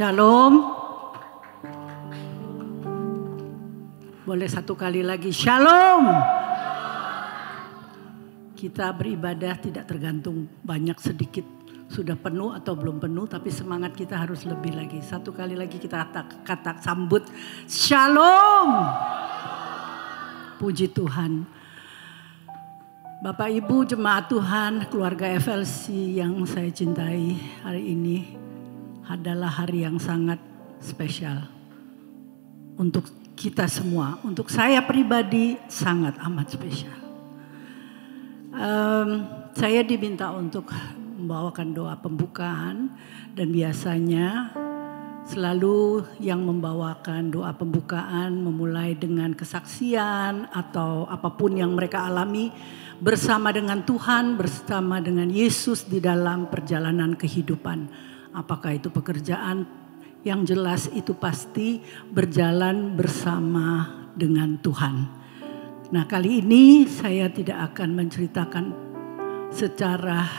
Shalom. Boleh satu kali lagi, shalom. Kita beribadah tidak tergantung banyak sedikit, sudah penuh atau belum penuh, tapi semangat kita harus lebih lagi. Satu kali lagi kita kata sambut, shalom. Puji Tuhan. Bapak Ibu jemaat Tuhan, keluarga FLC yang saya cintai, hari ini adalah hari yang sangat spesial untuk kita semua. Untuk saya pribadi sangat amat spesial. Saya diminta untuk membawakan doa pembukaan dan biasanya selalu yang membawakan doa pembukaan memulai dengan kesaksian atau apapun yang mereka alami bersama dengan Tuhan, bersama dengan Yesus di dalam perjalanan kehidupan. Apakah itu pekerjaan, yang jelas itu pasti berjalan bersama dengan Tuhan. Nah, kali ini saya tidak akan menceritakan secara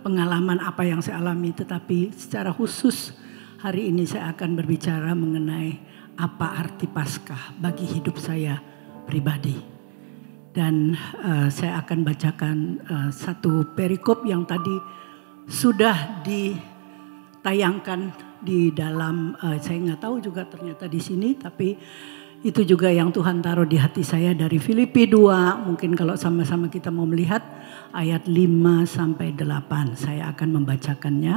pengalaman apa yang saya alami, tetapi secara khusus hari ini saya akan berbicara mengenai apa arti Paskah bagi hidup saya pribadi. Dan saya akan bacakan satu perikop yang tadi sudah ditayangkan di dalam, saya nggak tahu juga ternyata di sini, tapi itu juga yang Tuhan taruh di hati saya dari Filipi 2. Mungkin kalau sama-sama kita mau melihat ayat 5 sampai 8, saya akan membacakannya.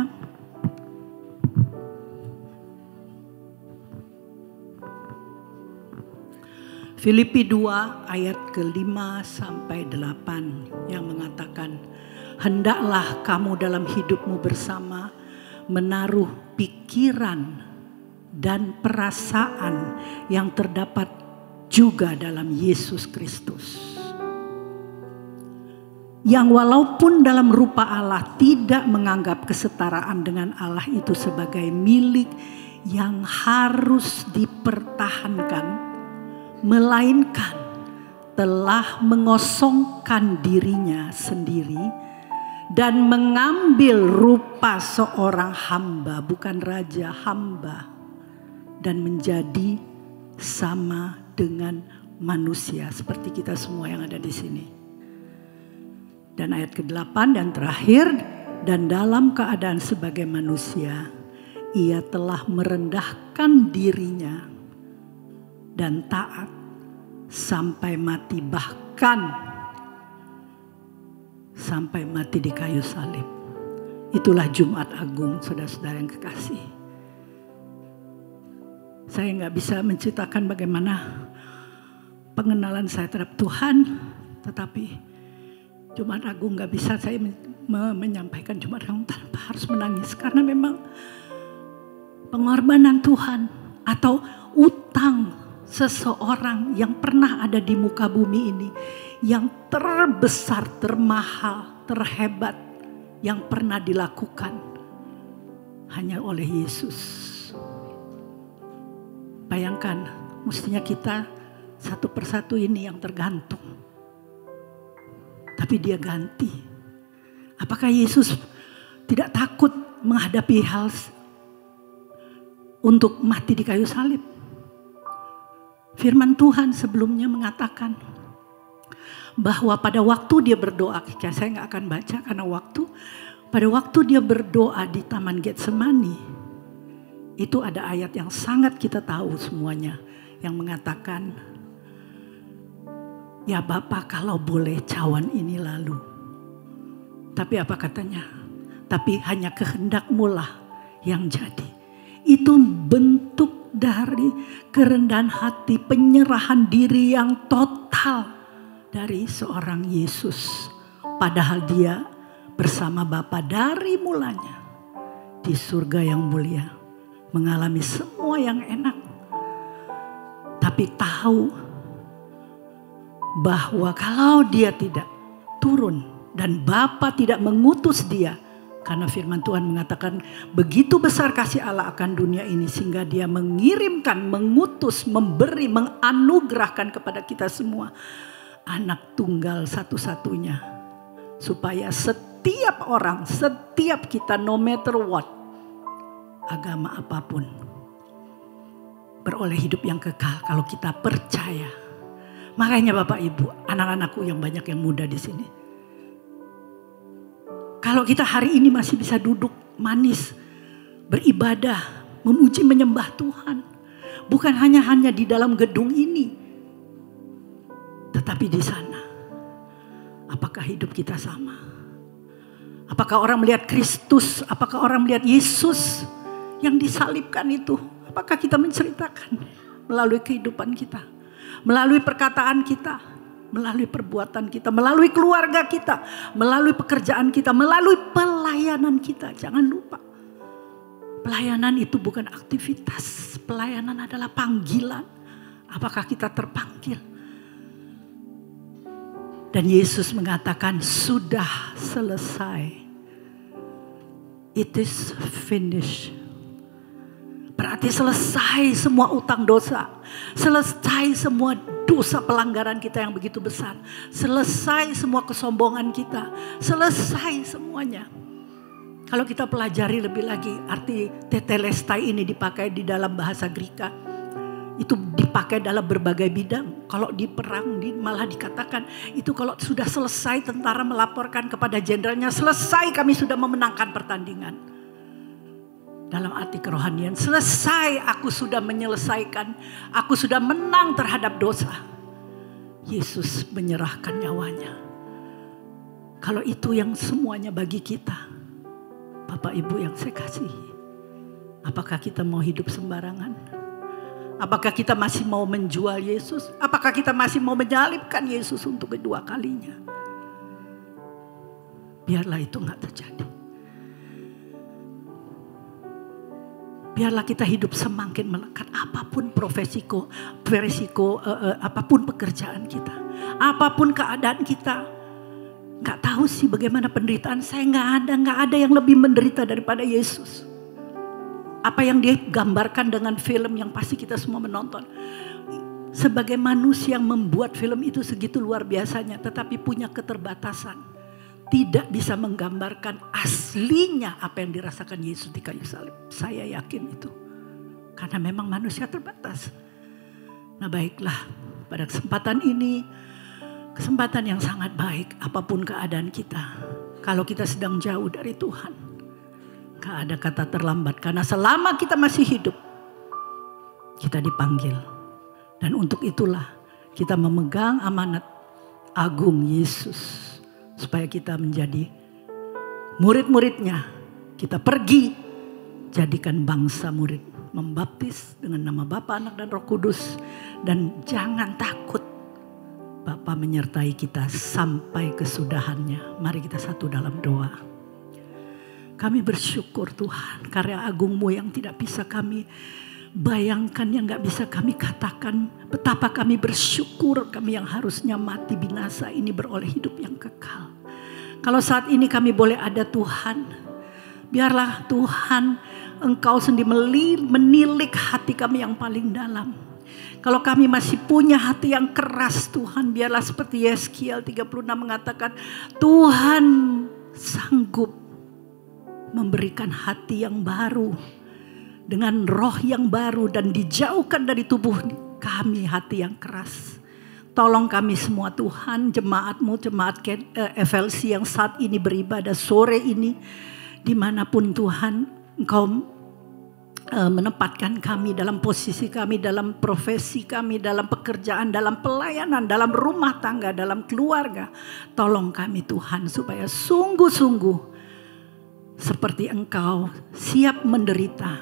Filipi 2 ayat ke-5 sampai 8 yang mengatakan, hendaklah kamu dalam hidupmu bersama menaruh pikiran dan perasaan yang terdapat juga dalam Yesus Kristus. Yang walaupun dalam rupa Allah tidak menganggap kesetaraan dengan Allah itu sebagai milik yang harus dipertahankan, melainkan telah mengosongkan dirinya sendiri dan mengambil rupa seorang hamba, bukan raja, hamba, dan menjadi sama dengan manusia seperti kita semua yang ada di sini. Dan ayat ke-8 dan terakhir, dan dalam keadaan sebagai manusia, ia telah merendahkan dirinya dan taat sampai mati, bahkan sampai mati di kayu salib. Itulah Jumat Agung, saudara-saudara yang kekasih. Saya nggak bisa menceritakan bagaimana pengenalan saya terhadap Tuhan, tetapi Jumat Agung nggak bisa saya menyampaikan Jumat Agung tanpa harus menangis, karena memang pengorbanan Tuhan atau utang seseorang yang pernah ada di muka bumi ini, yang terbesar, termahal, terhebat yang pernah dilakukan hanya oleh Yesus. Bayangkan, mestinya kita satu persatu ini yang tergantung, tapi dia ganti. Apakah Yesus tidak takut menghadapi hal untuk mati di kayu salib? Firman Tuhan sebelumnya mengatakan bahwa pada waktu dia berdoa, saya nggak akan baca karena waktu. Pada waktu dia berdoa di Taman Getsemani, itu ada ayat yang sangat kita tahu semuanya, yang mengatakan, ya Bapa, kalau boleh cawan ini lalu. Tapi apa katanya? Tapi hanya kehendak-Mu lah yang jadi. Itu bentuk dari kerendahan hati, penyerahan diri yang total dari seorang Yesus. Padahal dia bersama Bapa dari mulanya di surga yang mulia, mengalami semua yang enak. Tapi tahu bahwa kalau dia tidak turun dan Bapa tidak mengutus dia, karena firman Tuhan mengatakan begitu besar kasih Allah akan dunia ini sehingga dia mengirimkan, mengutus, memberi, menganugerahkan kepada kita semua anak tunggal satu-satunya. Supaya setiap orang, setiap kita no matter what, agama apapun beroleh hidup yang kekal kalau kita percaya. Makanya Bapak Ibu, anak-anakku yang banyak yang muda di sini. Kalau kita hari ini masih bisa duduk manis, beribadah, memuji menyembah Tuhan. Bukan hanya di dalam gedung ini, tetapi di sana. Apakah hidup kita sama? Apakah orang melihat Kristus? Apakah orang melihat Yesus yang disalibkan itu? Apakah kita menceritakan melalui kehidupan kita, melalui perkataan kita, melalui perbuatan kita, melalui keluarga kita, melalui pekerjaan kita, melalui pelayanan kita? Jangan lupa, pelayanan itu bukan aktivitas. Pelayanan adalah panggilan. Apakah kita terpanggil? Dan Yesus mengatakan sudah selesai. It is finished. Berarti selesai semua utang dosa. Selesai semua dosa pelanggaran kita yang begitu besar. Selesai semua kesombongan kita. Selesai semuanya. Kalau kita pelajari lebih lagi arti tetelestai ini dipakai di dalam bahasa Greka. Itu dipakai dalam berbagai bidang. Kalau di perang malah dikatakan itu kalau sudah selesai tentara melaporkan kepada jenderalnya, selesai kami sudah memenangkan pertandingan. Dalam arti kerohanian, selesai aku sudah menyelesaikan, aku sudah menang terhadap dosa. Yesus menyerahkan nyawanya. Kalau itu yang semuanya bagi kita, Bapak Ibu yang saya kasihi, apakah kita mau hidup sembarangan? Apakah kita masih mau menjual Yesus? Apakah kita masih mau menyalibkan Yesus untuk kedua kalinya? Biarlah itu enggak terjadi. Biarlah kita hidup semakin melekat. Apapun apapun pekerjaan kita, apapun keadaan kita. Enggak tahu sih bagaimana penderitaan saya, enggak ada yang lebih menderita daripada Yesus. Apa yang dia gambarkan dengan film yang pasti kita semua menonton. Sebagai manusia yang membuat film itu segitu luar biasanya, tetapi punya keterbatasan. Tidak bisa menggambarkan aslinya apa yang dirasakan Yesus di kayu salib. Saya yakin itu. Karena memang manusia terbatas. Nah baiklah, pada kesempatan ini, kesempatan yang sangat baik apapun keadaan kita. Kalau kita sedang jauh dari Tuhan, gak ada kata terlambat, karena selama kita masih hidup, kita dipanggil. Dan untuk itulah kita memegang amanat agung Yesus. Supaya kita menjadi murid-muridnya. Kita pergi, jadikan bangsa murid. Membaptis dengan nama Bapa, Anak dan Roh Kudus. Dan jangan takut, Bapa menyertai kita sampai kesudahannya. Mari kita satu dalam doa. Kami bersyukur Tuhan, karya agung-Mu yang tidak bisa kami bayangkan, yang gak bisa kami katakan. Betapa kami bersyukur, kami yang harusnya mati binasa ini beroleh hidup yang kekal. Kalau saat ini kami boleh ada Tuhan, biarlah Tuhan Engkau sendiri menilik hati kami yang paling dalam. Kalau kami masih punya hati yang keras Tuhan, biarlah seperti Yeskiel 36 mengatakan, Tuhan sanggup memberikan hati yang baru dengan roh yang baru dan dijauhkan dari tubuh kami hati yang keras. Tolong kami semua Tuhan, jemaat-Mu, jemaat FLC yang saat ini beribadah sore ini, dimanapun Tuhan Engkau menempatkan kami, dalam posisi kami, dalam profesi kami, dalam pekerjaan, dalam pelayanan, dalam rumah tangga, dalam keluarga. Tolong kami Tuhan supaya sungguh-sungguh seperti Engkau siap menderita,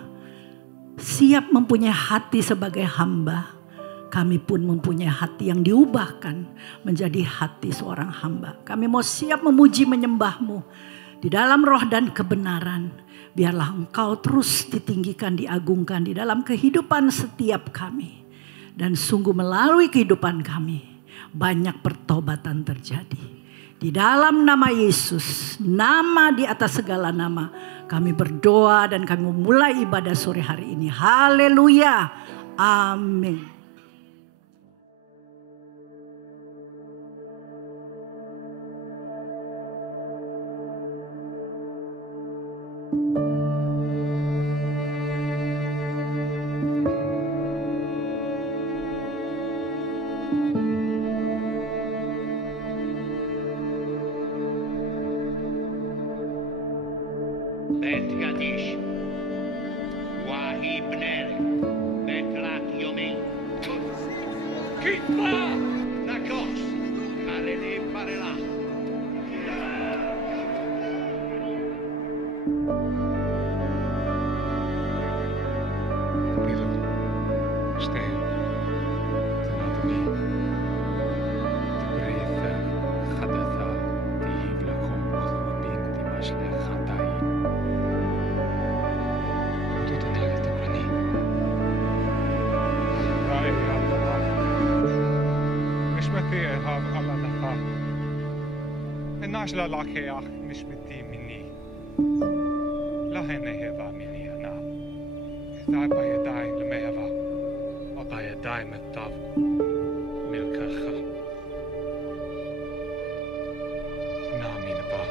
siap mempunyai hati sebagai hamba. Kami pun mempunyai hati yang diubahkan menjadi hati seorang hamba. Kami mau siap memuji menyembah-Mu di dalam roh dan kebenaran. Biarlah Engkau terus ditinggikan, diagungkan di dalam kehidupan setiap kami. Dan sungguh melalui kehidupan kami banyak pertobatan terjadi. Di dalam nama Yesus, nama di atas segala nama, kami berdoa dan kami memulai ibadah sore hari ini. Haleluya. Amin. D'accord. Arrêtez, parlez là. Milo, stay. تناضلي تبريث خدثا تهيب لكم وضوبين دماش لخطاين ودود نالي تبرني رأي الله نشمتي إهاب على نفا الناش لا لاكياخ نشمتي مني لا هنا هذا مني أنا ذاي بايداي لما يبا وبايداي متاب ملكخا نامي نبا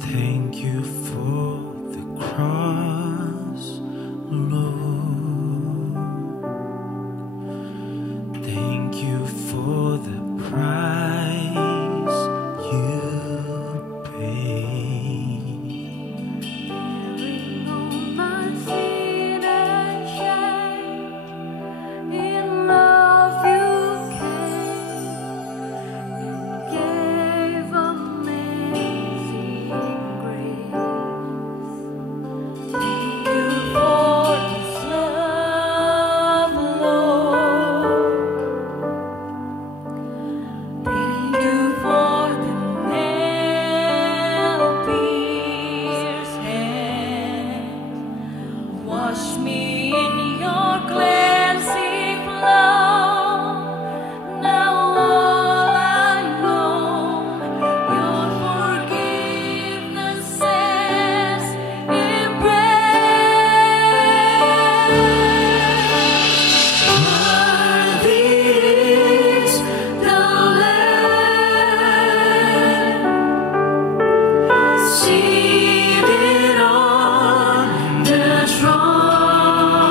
Thank you for the cross, Lord. Thank you for the price you paid. Bearing all my sin and shame, in love you came and gave amazing grace. Thank you for this love, Lord. Thank you for the nail-pierced hands. Wash me in your cleansing flow. Now all I know, your forgiveness says embrace. Worthy is the Lamb seated on the throne.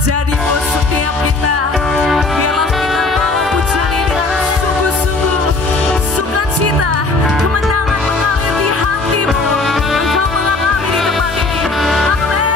terjadi buat setiap kita. Biarlah kita bawa pujian ini dengan sungguh-sungguh sukacita. Kemenangan mengalir di hatimu. Engkau mengalami di tempat ini. Amin.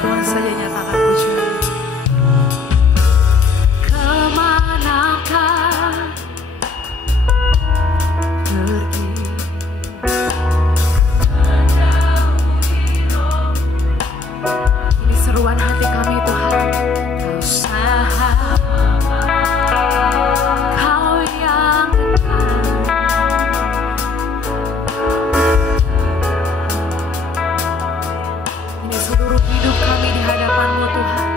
Tuhan saja nyatakan pujian. Kemanakah pergi? Ini seruan hati kami Tuhan. Kau sahabat, Kau yang dekat. Ini seluruh hidup kami di hadapan-Mu Tuhan.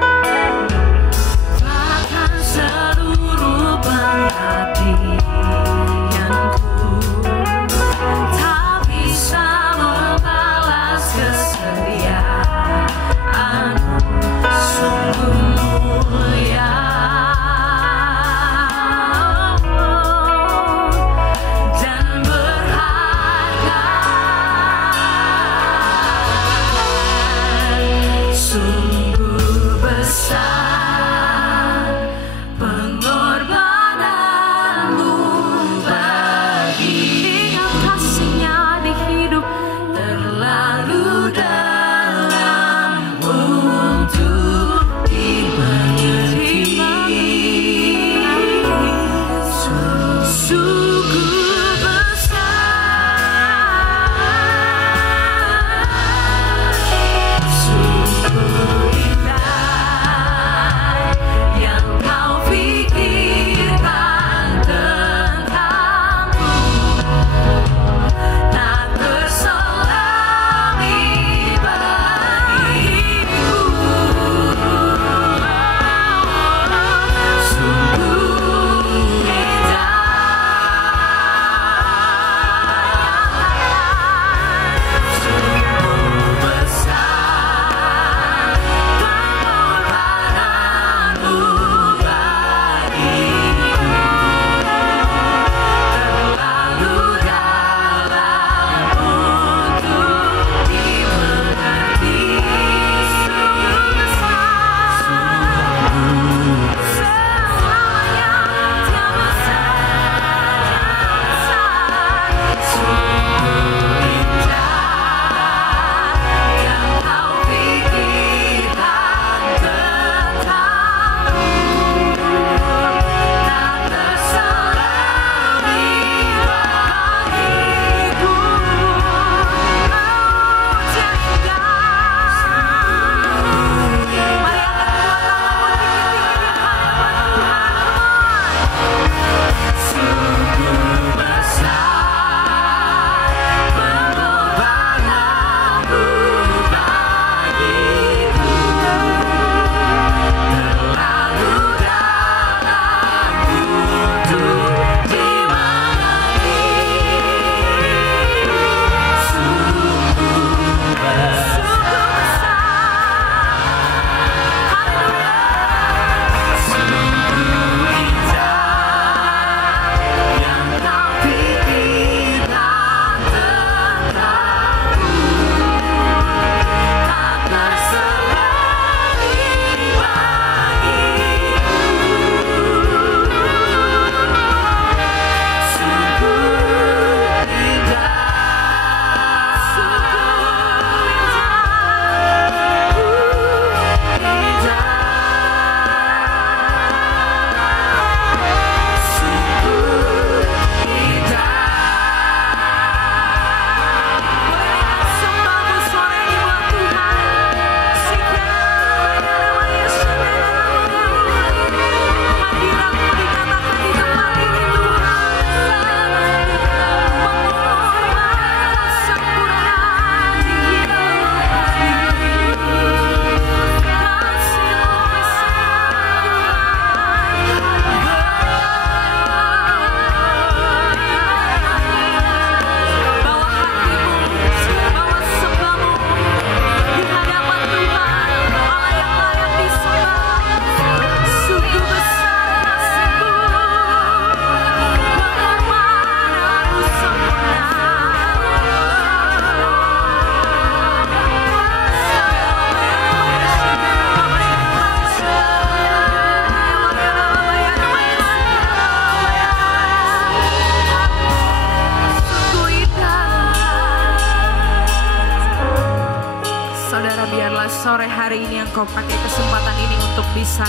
Saudara, biarlah sore hari ini Engkau pakai kesempatan ini untuk bisa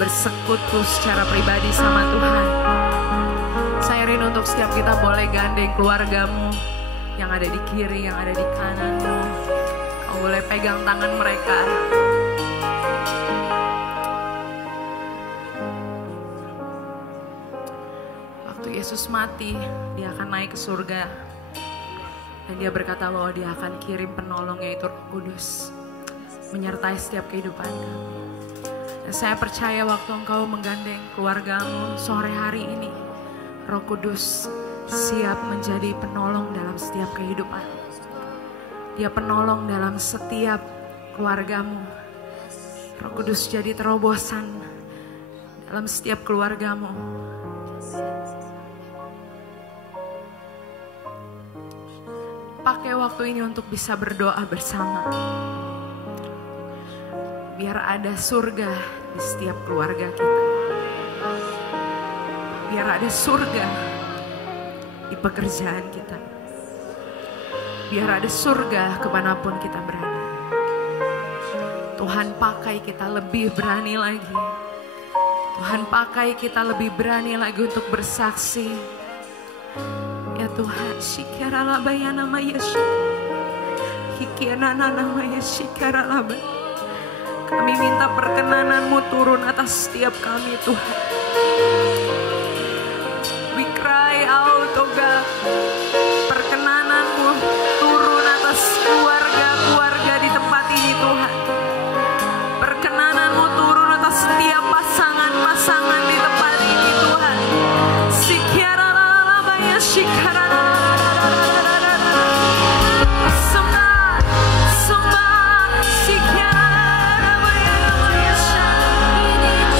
bersekutu secara pribadi sama Tuhan. Saya rindu untuk setiap kita boleh gandeng keluargamu yang ada di kiri, yang ada di kananmu. Kau boleh pegang tangan mereka. Waktu Yesus mati, dia akan naik ke surga. Dan dia berkata bahwa dia akan kirim penolong, yaitu Roh Kudus, menyertai setiap kehidupan kami. Dan saya percaya waktu engkau menggandeng keluargamu sore hari ini, Roh Kudus siap menjadi penolong dalam setiap kehidupan. Dia penolong dalam setiap keluargamu. Roh Kudus jadi terobosan dalam setiap keluargamu. Pakai waktu ini untuk bisa berdoa bersama. Biar ada surga di setiap keluarga kita. Biar ada surga di pekerjaan kita. Biar ada surga kemanapun kita berada. Tuhan pakai kita lebih berani lagi. Tuhan pakai kita lebih berani lagi untuk bersaksi. Ya Tuhan, shikara bayana mayeshi, hikiana namanya shikara labai. Kami minta perkenananmu turun atas setiap kami Tuhan. We cry out, oh God, perkenananmu turun atas keluarga-keluarga di tempat ini Tuhan. Perkenananmu turun atas setiap pasangan-pasangan di tempat ini Tuhan. Shikara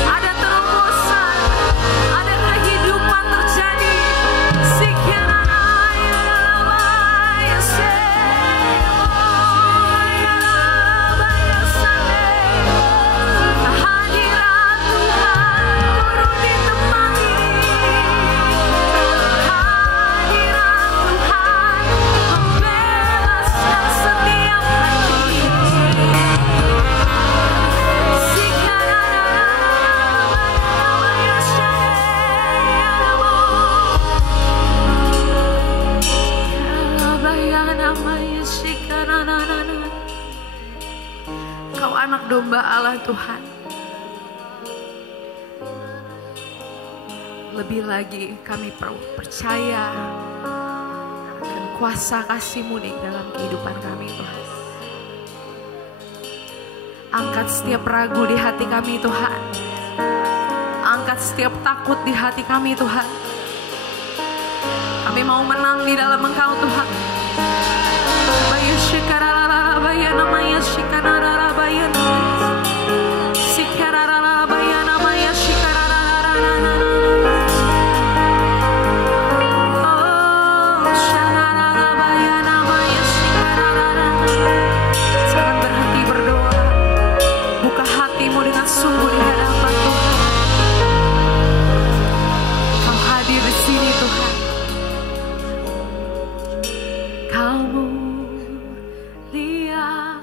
ada terobosan, ada kehidupan terjadi. Kehadiran Tuhan turun di tempat ini. Kau anak domba Allah Tuhan. Lebih lagi kami percaya akan kuasa kasih-Mu di dalam kehidupan kami Tuhan. Angkat setiap ragu di hati kami Tuhan. Angkat setiap takut di hati kami Tuhan. Kami mau menang di dalam Engkau Tuhan. Jangan berhenti berdoa. Buka hatimu dengan sungguh di hadapan Tuhan. Kau hadir di sini Tuhan. Kau mulia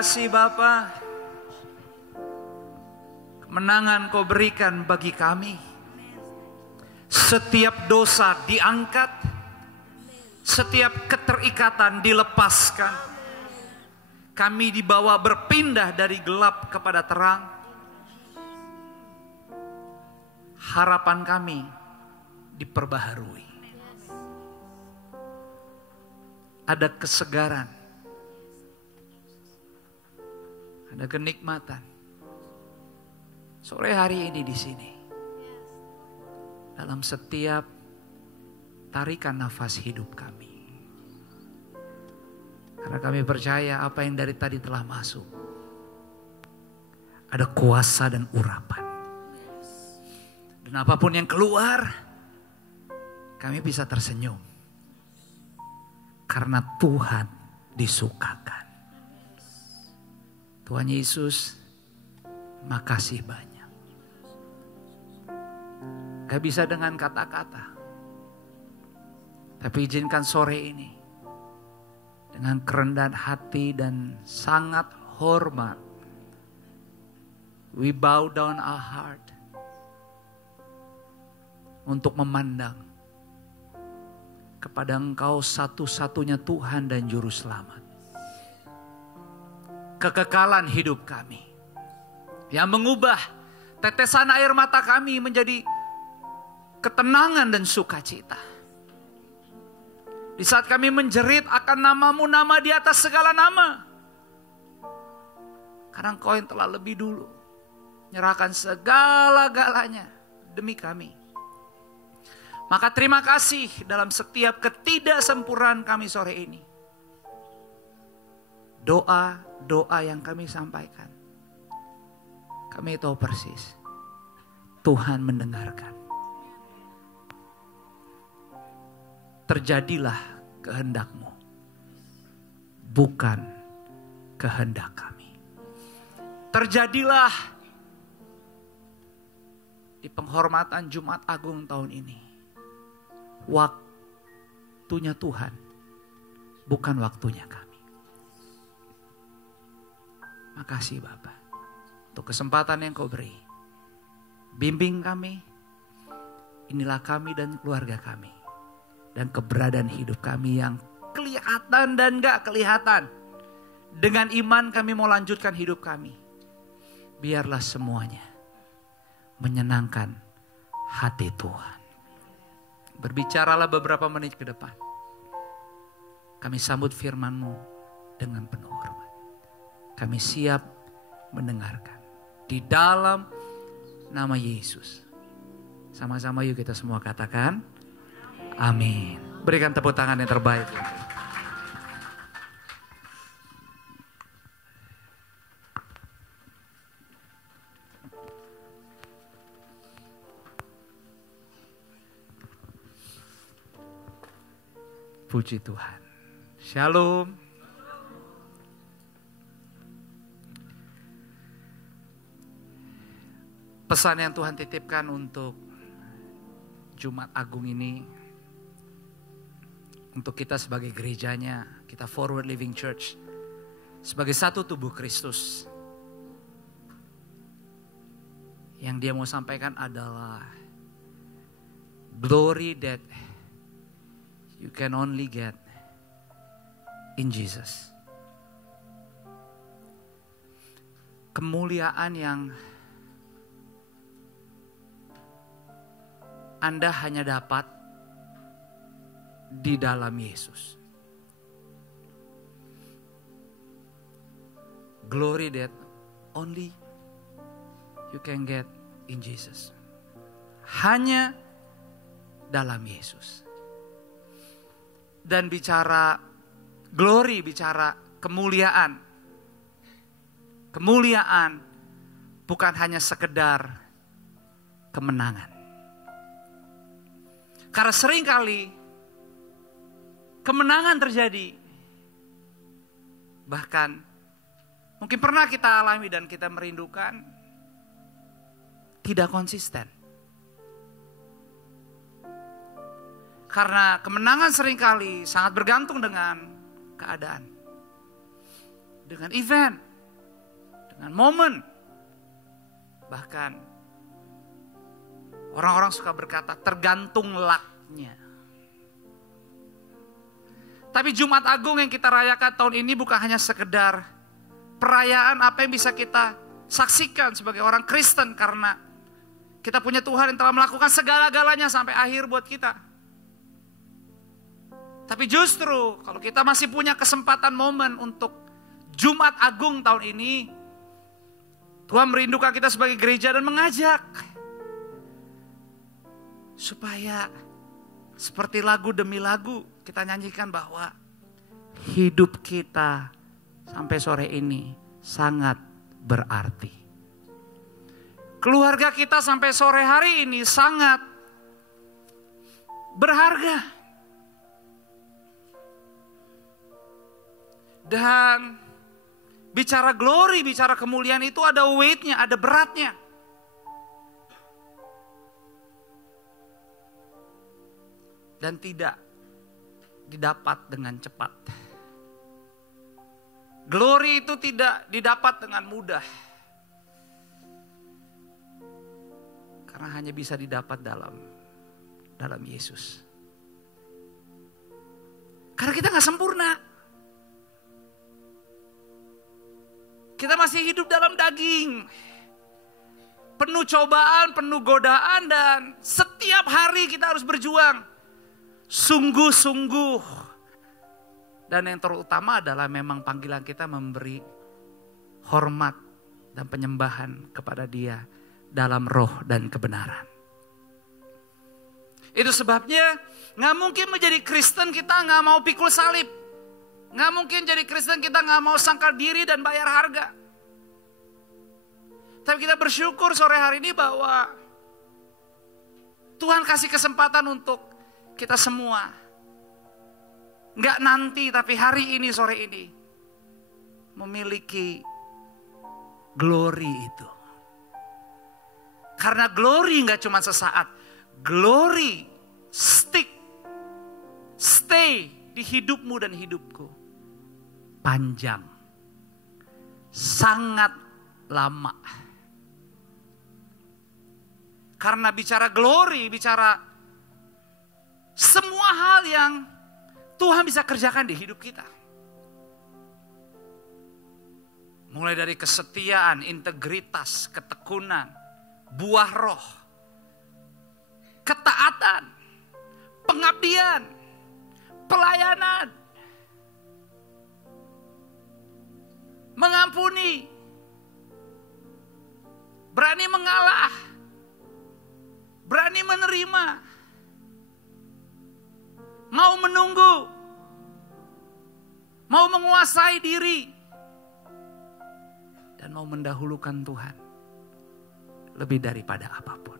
kasih Bapa. Kemenangan Kau berikan bagi kami. Setiap dosa diangkat. Setiap keterikatan dilepaskan. Kami dibawa berpindah dari gelap kepada terang. Harapan kami diperbaharui. Ada kesegaran. Ada kenikmatan. Sore hari ini di sini. Dalam setiap tarikan nafas hidup kami. Karena kami percaya apa yang dari tadi telah masuk. Ada kuasa dan urapan. Dan apapun yang keluar, kami bisa tersenyum. Karena Tuhan disukakan. Tuhan Yesus, makasih banyak. Gak bisa dengan kata-kata. Tapi izinkan sore ini. Dengan kerendahan hati dan sangat hormat. We bow down our heart. Untuk memandang. Kepada Engkau satu-satunya Tuhan dan Juru Selamat. Kekekalan hidup kami. Yang mengubah tetesan air mata kami menjadi ketenangan dan sukacita. Di saat kami menjerit akan nama-Mu, nama di atas segala nama. Karena Engkau yang telah lebih dulu menyerahkan segala-galanya demi kami. Maka terima kasih dalam setiap ketidaksempurnaan kami sore ini. Doa-doa yang kami sampaikan. Kami tahu persis. Tuhan mendengarkan. Terjadilah kehendak-Mu. Bukan kehendak kami. Terjadilah di penghormatan Jumat Agung tahun ini. Waktunya Tuhan. Bukan waktunya kami. Makasih Bapa. Untuk kesempatan yang Kau beri. Bimbing kami. Inilah kami dan keluarga kami. Dan keberadaan hidup kami yang kelihatan dan gak kelihatan. Dengan iman kami mau lanjutkan hidup kami. Biarlah semuanya menyenangkan hati Tuhan. Berbicaralah beberapa menit ke depan. Kami sambut firman-Mu dengan penuh hormat. Kami siap mendengarkan. Di dalam nama Yesus. Sama-sama yuk kita semua katakan. Amin. Berikan tepuk tangan yang terbaik. Puji Tuhan. Shalom. Pesan yang Tuhan titipkan untuk Jumat Agung ini. Untuk kita sebagai gerejanya, kita Forward Living Church. Sebagai satu tubuh Kristus. Yang dia mau sampaikan adalah glory that you can only get in Jesus. Kemuliaan yang Anda hanya dapat di dalam Yesus. Glory that only you can get in Jesus. Hanya dalam Yesus. Dan bicara glory, bicara kemuliaan. Kemuliaan bukan hanya sekedar kemenangan. Karena seringkali kemenangan terjadi. Bahkan mungkin pernah kita alami dan kita merindukan. Tidak konsisten. Karena kemenangan seringkali sangat bergantung dengan keadaan. Dengan event. dengan momen. Bahkan orang-orang suka berkata tergantung luck-nya. Tapi Jumat Agung yang kita rayakan tahun ini bukan hanya sekedar perayaan apa yang bisa kita saksikan sebagai orang Kristen, karena kita punya Tuhan yang telah melakukan segala-galanya sampai akhir buat kita. Tapi justru kalau kita masih punya kesempatan momen untuk Jumat Agung tahun ini, Tuhan merindukan kita sebagai gereja dan mengajak supaya seperti lagu demi lagu kita nyanyikan bahwa hidup kita sampai sore ini sangat berarti. Keluarga kita sampai sore hari ini sangat berharga. Dan bicara glory, bicara kemuliaan itu ada weight-nya, ada beratnya. Dan tidak didapat dengan cepat. Glory itu tidak didapat dengan mudah. Karena hanya bisa didapat dalam Yesus. Karena kita gak sempurna. Kita masih hidup dalam daging. Penuh cobaan, penuh godaan, dan setiap hari kita harus berjuang. Sungguh-sungguh. Dan yang terutama adalah memang panggilan kita memberi hormat dan penyembahan kepada Dia dalam roh dan kebenaran. Itu sebabnya gak mungkin menjadi Kristen kita gak mau pikul salib. Gak mungkin jadi Kristen kita gak mau sangkal diri dan bayar harga. Tapi kita bersyukur sore hari ini bahwa Tuhan kasih kesempatan untuk kita semua. Gak nanti tapi hari ini, sore ini. Memiliki glory itu. Karena glory gak cuma sesaat. Glory stay di hidupmu dan hidupku. Panjang. Sangat lama. Karena bicara glory, bicara semua hal yang Tuhan bisa kerjakan di hidup kita. Mulai dari kesetiaan, integritas, ketekunan, buah roh, ketaatan, pengabdian, pelayanan, mengampuni, berani mengalah, berani menerima, mau menunggu, mau menguasai diri, dan mau mendahulukan Tuhan lebih daripada apapun.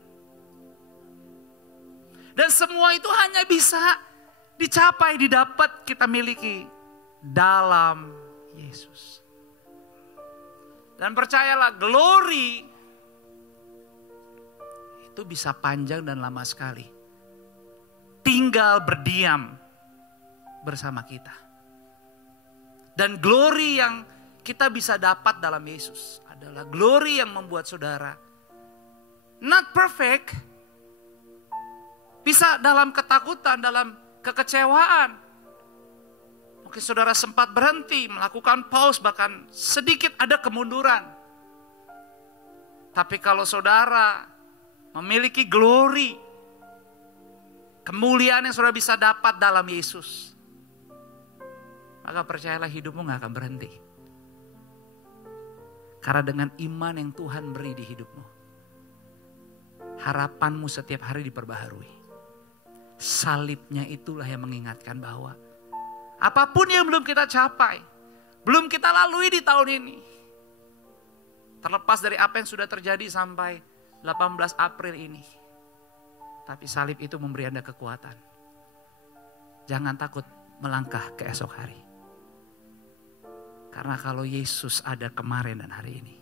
Dan semua itu hanya bisa dicapai, didapat, kita miliki dalam Yesus. Dan percayalah, glory itu bisa panjang dan lama sekali. Tinggal berdiam bersama kita. Dan glory yang kita bisa dapat dalam Yesus adalah glory yang membuat saudara not perfect, bisa dalam ketakutan, dalam kekecewaan. Mungkin saudara sempat berhenti, melakukan pause, bahkan sedikit ada kemunduran. Tapi kalau saudara memiliki glory, kemuliaan yang saudara bisa dapat dalam Yesus, maka percayalah hidupmu gak akan berhenti. Karena dengan iman yang Tuhan beri di hidupmu, harapanmu setiap hari diperbaharui. Salibnya itulah yang mengingatkan bahwa apapun yang belum kita capai, belum kita lalui di tahun ini, terlepas dari apa yang sudah terjadi sampai 18 April ini, tapi salib itu memberi Anda kekuatan. Jangan takut melangkah ke esok hari. Karena kalau Yesus ada kemarin dan hari ini,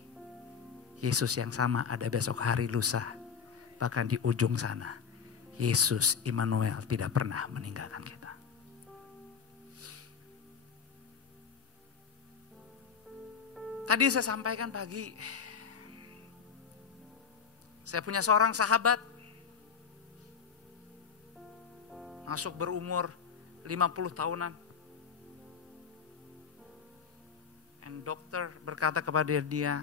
Yesus yang sama ada besok hari, lusa, bahkan di ujung sana. Yesus Immanuel tidak pernah meninggalkan kita. Tadi saya sampaikan pagi, saya punya seorang sahabat, masuk berumur 50 tahunan. And dokter berkata kepada dia,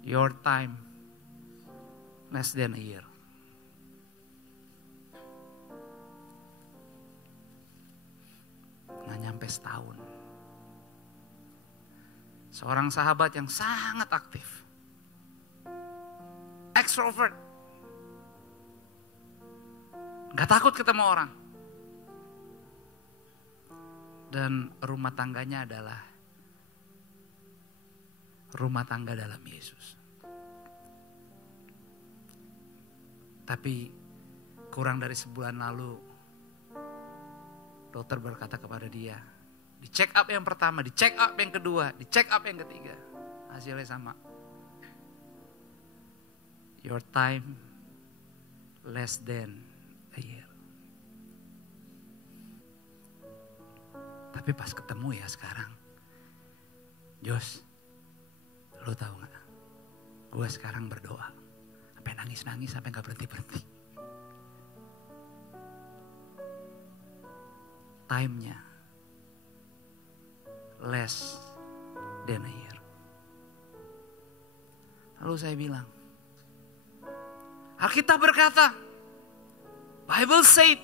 your time less than a year. Nggak nyampe setahun. Seorang sahabat yang sangat aktif, extrovert, gak takut ketemu orang, dan rumah tangganya adalah rumah tangga dalam Yesus. Tapi kurang dari sebulan lalu, dokter berkata kepada dia, di check up yang pertama, di check up yang kedua, di check up yang ketiga, hasilnya sama. Your time less than a year. Tapi pas ketemu ya sekarang, Jos, lo tahu gak? Gue sekarang berdoa, sampai nangis-nangis, sampai gak berhenti-berhenti. Time-nya less than a year. Lalu saya bilang, Alkitab berkata, Bible said,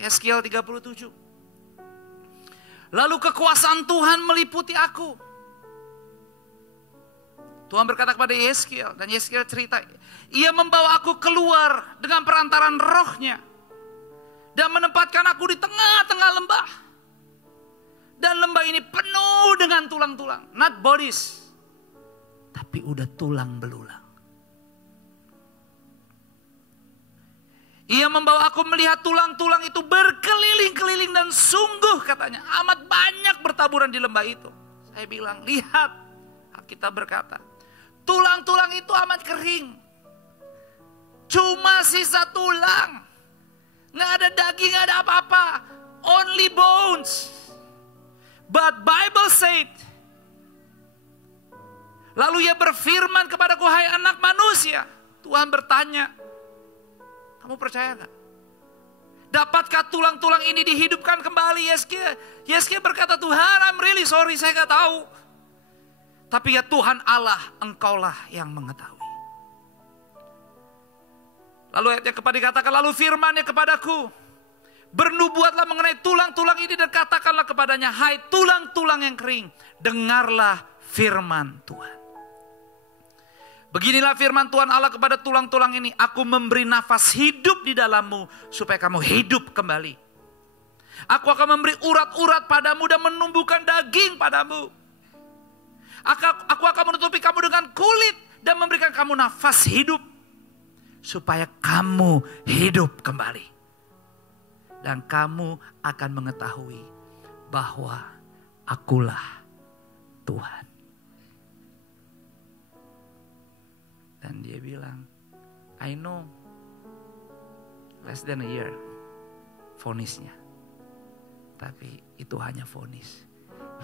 Yeskiel 37. Lalu kekuasaan Tuhan meliputi aku. Tuhan berkata kepada Yeskiel, dan Yeskiel cerita, ia membawa aku keluar dengan perantaran rohnya, dan menempatkan aku di tengah-tengah lembah. Dan lembah ini penuh dengan tulang-tulang, not bodies, tapi udah tulang belulang. Ia membawa aku melihat tulang-tulang itu berkeliling-keliling dan sungguh katanya amat banyak bertaburan di lembah itu. Saya bilang, lihat, kita berkata, tulang-tulang itu amat kering. Cuma sisa tulang. Nggak ada daging, nggak ada apa-apa. Only bones. But Bible said. Lalu ia berfirman kepadaku, hai anak manusia. Tuhan bertanya, kamu percaya gak? Dapatkah tulang-tulang ini dihidupkan kembali? Yeskiel berkata, Tuhan, I'm really sorry, saya gak tahu. Tapi ya Tuhan Allah, engkaulah yang mengetahui. Lalu ayatnya kepada dikatakan, lalu firman-Nya kepadaku, bernubuatlah mengenai tulang-tulang ini dan katakanlah kepadanya, hai tulang-tulang yang kering, dengarlah firman Tuhan. Beginilah firman Tuhan Allah kepada tulang-tulang ini, aku memberi nafas hidup di dalammu supaya kamu hidup kembali. Aku akan memberi urat-urat padamu dan menumbuhkan daging padamu. Aku akan menutupi kamu dengan kulit dan memberikan kamu nafas hidup supaya kamu hidup kembali. Dan kamu akan mengetahui bahwa akulah Tuhan. Dan dia bilang, I know less than a year vonisnya. Tapi itu hanya vonis.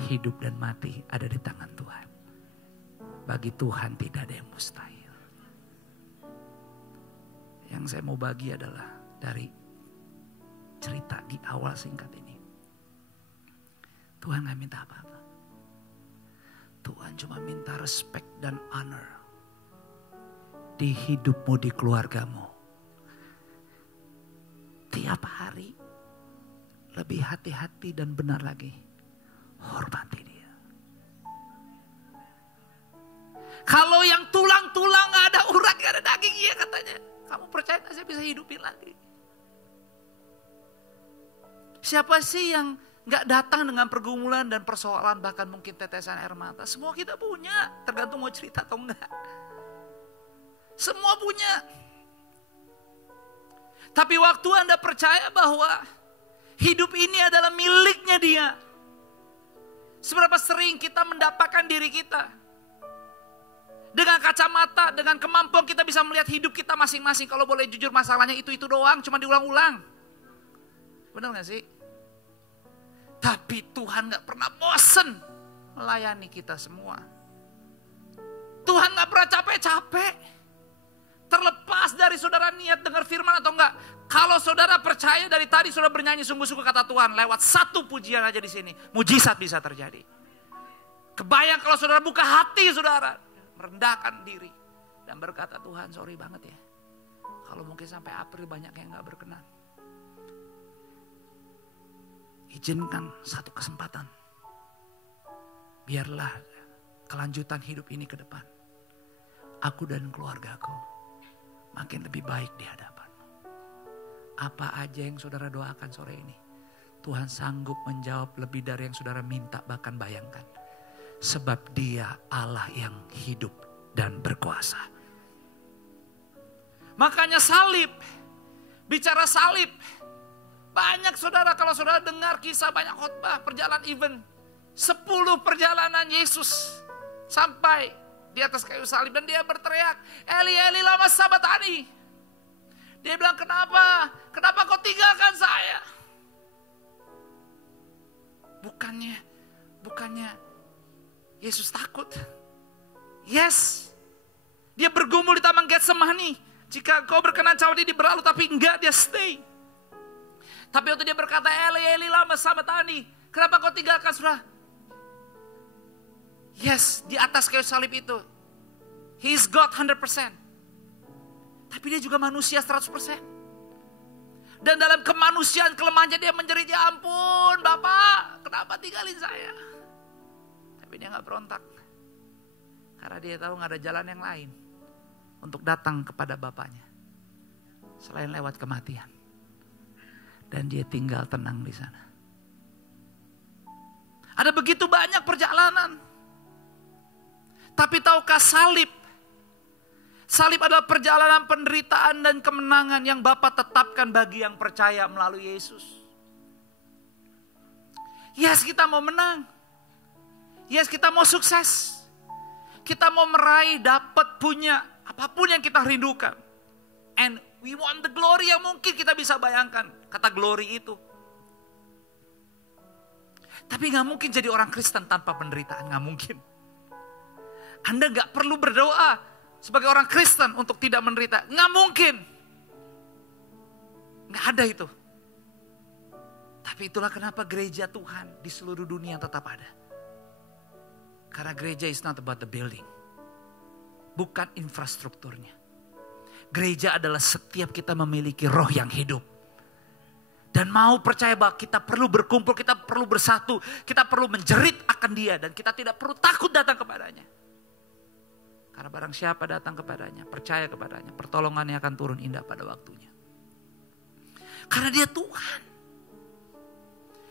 Hidup dan mati ada di tangan Tuhan. Bagi Tuhan tidak ada yang mustahil. Yang saya mau bagi adalah dari cerita di awal singkat ini. Tuhan gak minta apa-apa. Tuhan cuma minta respect dan honor. Di hidupmu, di keluargamu. Tiap hari lebih hati-hati dan benar lagi. Hormati dia. Kalau yang tulang-tulang gak ada urat, gak ada daging, iya katanya. Kamu percaya gak saya bisa hidupin lagi? Siapa sih yang gak datang dengan pergumulan dan persoalan, bahkan mungkin tetesan air mata? Semua kita punya, tergantung mau cerita atau enggak. Semua punya. Tapi waktu Anda percaya bahwa hidup ini adalah miliknya dia. Seberapa sering kita mendapatkan diri kita. Dengan kacamata, dengan kemampuan kita bisa melihat hidup kita masing-masing. Kalau boleh jujur masalahnya itu doang, cuma diulang-ulang. Benar gak sih? Tapi Tuhan gak pernah bosen melayani kita semua. Tuhan gak pernah capek-capek. Terlepas dari saudara niat dengar firman atau enggak. Kalau saudara percaya dari tadi saudara bernyanyi sungguh-sungguh kata Tuhan. Lewat satu pujian aja di sini. Mujizat bisa terjadi. Kebayang kalau saudara buka hati saudara. Merendahkan diri. Dan berkata Tuhan sorry banget ya. Kalau mungkin sampai April banyak yang gak berkenan. Izinkan satu kesempatan. Biarlah kelanjutan hidup ini ke depan. Aku dan keluargaku makin lebih baik di hadapan-Mu. Apa aja yang saudara doakan sore ini. Tuhan sanggup menjawab lebih dari yang saudara minta bahkan bayangkan. Sebab Dia Allah yang hidup dan berkuasa. Makanya salib. Bicara salib. Banyak saudara kalau saudara dengar kisah banyak khotbah perjalanan event. 10 perjalanan Yesus sampai di atas kayu salib dan dia berteriak, Eli Eli lama sabatani. Dia bilang kenapa? Kenapa kau tinggalkan saya? Bukannya Yesus takut. Yes. Dia bergumul di taman Getsemani. Jika kau berkenan cawan ini berlalu tapi enggak dia stay. Tapi waktu dia berkata Eli Eli lama sabatani. Kenapa kau tinggalkan saudara? Yes, di atas kayu salib itu. He is God 100%. Tapi dia juga manusia 100%. Dan dalam kemanusiaan kelemahannya dia menjerit, ya ampun Bapak, kenapa tinggalin saya? Tapi dia gak berontak. Karena dia tahu gak ada jalan yang lain untuk datang kepada Bapaknya. Selain lewat kematian. Dan dia tinggal tenang di sana. Ada begitu banyak perjalanan. Tapi tahukah salib? Salib adalah perjalanan penderitaan dan kemenangan yang Bapa tetapkan bagi yang percaya melalui Yesus. Yes, kita mau menang. Yes, kita mau sukses. Kita mau meraih, dapat, punya apapun yang kita rindukan. And we want the glory yang mungkin kita bisa bayangkan. Kata glory itu. Tapi gak mungkin jadi orang Kristen tanpa penderitaan, gak mungkin. Anda gak perlu berdoa sebagai orang Kristen untuk tidak menderita. Gak mungkin. Gak ada itu. Tapi itulah kenapa gereja Tuhan di seluruh dunia tetap ada. Karena gereja is not about the building. Bukan infrastrukturnya. Gereja adalah setiap kita memiliki roh yang hidup. Dan mau percaya bahwa kita perlu berkumpul, kita perlu bersatu. Kita perlu menjerit akan Dia. Dan kita tidak perlu takut datang kepadanya. Karena barang siapa datang kepadanya, percaya kepadanya, pertolongannya akan turun indah pada waktunya. Karena Dia Tuhan.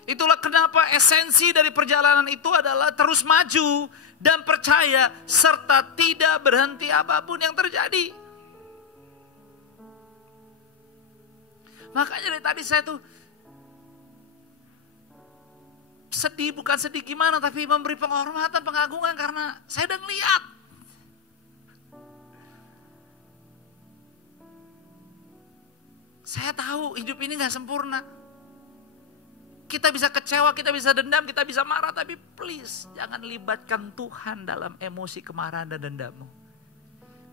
Itulah kenapa esensi dari perjalanan itu adalah terus maju dan percaya serta tidak berhenti apapun yang terjadi. Makanya dari tadi saya tuh sedih, bukan sedih gimana, tapi memberi penghormatan, pengagungan karena saya udah ngeliat. Saya tahu hidup ini gak sempurna. Kita bisa kecewa, kita bisa dendam, kita bisa marah. Tapi please jangan libatkan Tuhan dalam emosi kemarahan dan dendammu.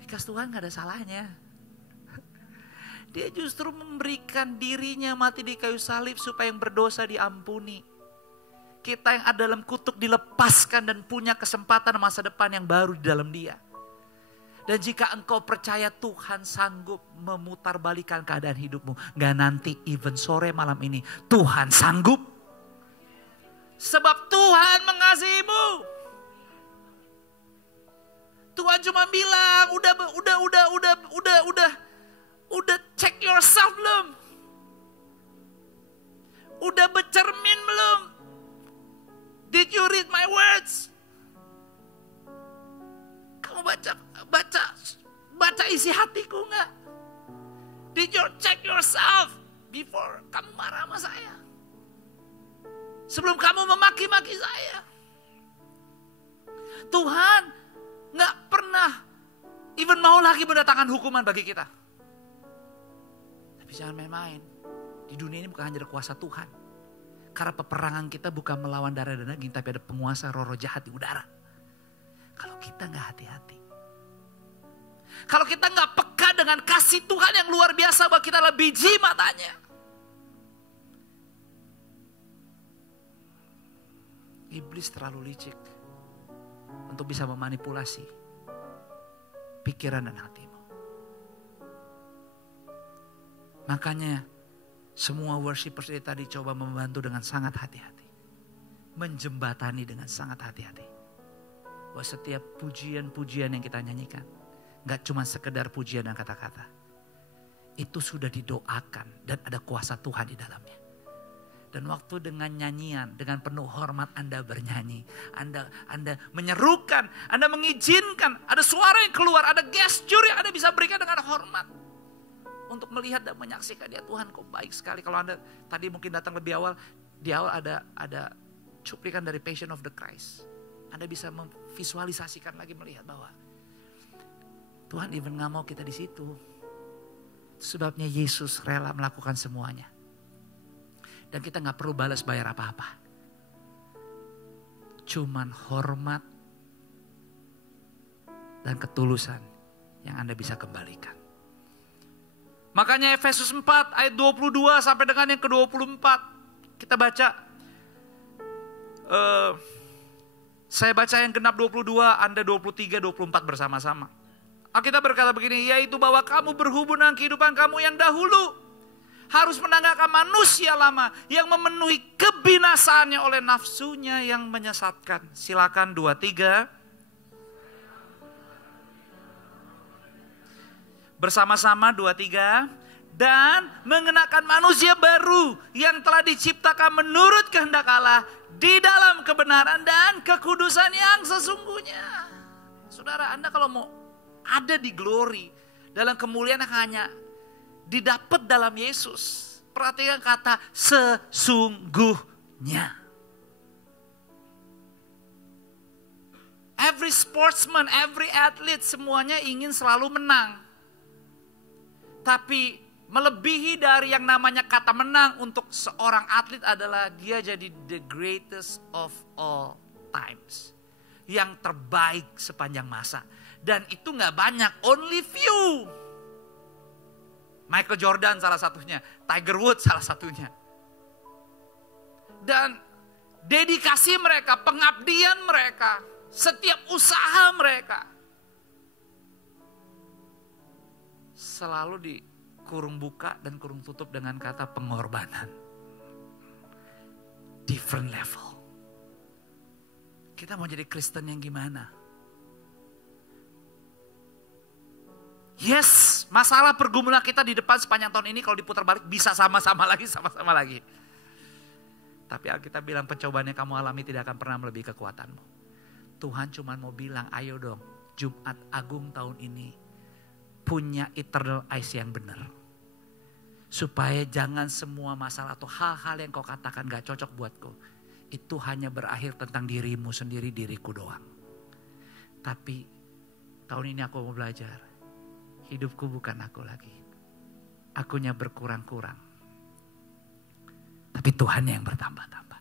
Because Tuhan gak ada salahnya. Dia justru memberikan dirinya mati di kayu salib supaya yang berdosa diampuni. Kita yang ada dalam kutuk dilepaskan dan punya kesempatan masa depan yang baru di dalam Dia. Dan jika engkau percaya Tuhan sanggup memutarbalikan keadaan hidupmu. Gak nanti even sore malam ini. Tuhan sanggup. Sebab Tuhan mengasihimu. Tuhan cuma bilang udah check yourself belum? Udah bercermin belum? Did you read my words? Kamu baca isi hatiku enggak? Did you check yourself before kamu marah sama saya? Sebelum kamu memaki-maki saya. Tuhan enggak pernah even mau lagi mendatangkan hukuman bagi kita. Tapi jangan main-main. Di dunia ini bukan hanya ada kuasa Tuhan. Karena peperangan kita bukan melawan darah dan daging, tapi ada penguasa roh-roh jahat di udara. Kalau kita gak hati-hati, Kalau kita nggak peka dengan kasih Tuhan yang luar biasa bahwa kita lebih biji matanya. Iblis terlalu licik untuk bisa memanipulasi pikiran dan hatimu. Makanya semua worshipers tadi coba membantu dengan sangat hati-hati. Menjembatani dengan sangat hati-hati. Bahwa setiap pujian-pujian yang kita nyanyikan, gak cuma sekedar pujian dan kata-kata. Itu sudah didoakan dan ada kuasa Tuhan di dalamnya. Dan waktu dengan nyanyian, dengan penuh hormat Anda bernyanyi. Anda menyerukan, Anda mengizinkan. Ada suara yang keluar, ada gesture yang Anda bisa berikan dengan hormat. Untuk melihat dan menyaksikan dia, Tuhan kok baik sekali. Kalau Anda tadi mungkin datang lebih awal, di awal ada cuplikan dari Passion of the Christ. Anda bisa memvisualisasikan lagi melihat bahwa Tuhan even gak mau kita di situ. Sebabnya Yesus rela melakukan semuanya. Dan kita gak perlu balas bayar apa-apa. Cuman hormat dan ketulusan yang Anda bisa kembalikan. Makanya Efesus 4 ayat 22 sampai dengan yang ke-24. Kita baca. Saya baca yang genap 22, Anda 23, 24 bersama-sama. Alkitab berkata begini, yaitu bahwa kamu berhubung dengan kehidupan kamu yang dahulu. Harus menanggalkan manusia lama yang memenuhi kebinasaannya oleh nafsunya yang menyesatkan. Silakan 23. Bersama-sama 23. Dan mengenakan manusia baru yang telah diciptakan menurut kehendak Allah di dalam kebenaran dan kekudusan yang sesungguhnya. Saudara, Anda kalau mau ada di glory, dalam kemuliaan yang hanya didapat dalam Yesus. Perhatikan kata sesungguhnya. Every sportsman, every athlete semuanya ingin selalu menang. Tapi melebihi dari yang namanya kata menang untuk seorang atlet adalah dia jadi the greatest of all times. Yang terbaik sepanjang masa. Dan itu gak banyak, only few. Michael Jordan salah satunya, Tiger Woods salah satunya. Dan dedikasi mereka, pengabdian mereka, setiap usaha mereka selalu di kurung buka dan kurung tutup dengan kata pengorbanan. Different level. Kita mau jadi Kristen yang gimana? Yes, masalah pergumulan kita di depan sepanjang tahun ini kalau diputar balik bisa sama-sama lagi. Tapi Alkitab bilang pencobaan yang kamu alami tidak akan pernah melebihi kekuatanmu. Tuhan cuma mau bilang, ayo dong Jumat Agung tahun ini punya eternal eyes yang benar. Supaya jangan semua masalah atau hal-hal yang kau katakan gak cocok buatku. Itu hanya berakhir tentang dirimu sendiri, diriku doang. Tapi tahun ini aku mau belajar. Hidupku bukan aku lagi. Akunya berkurang-kurang. Tapi Tuhan yang bertambah-tambah.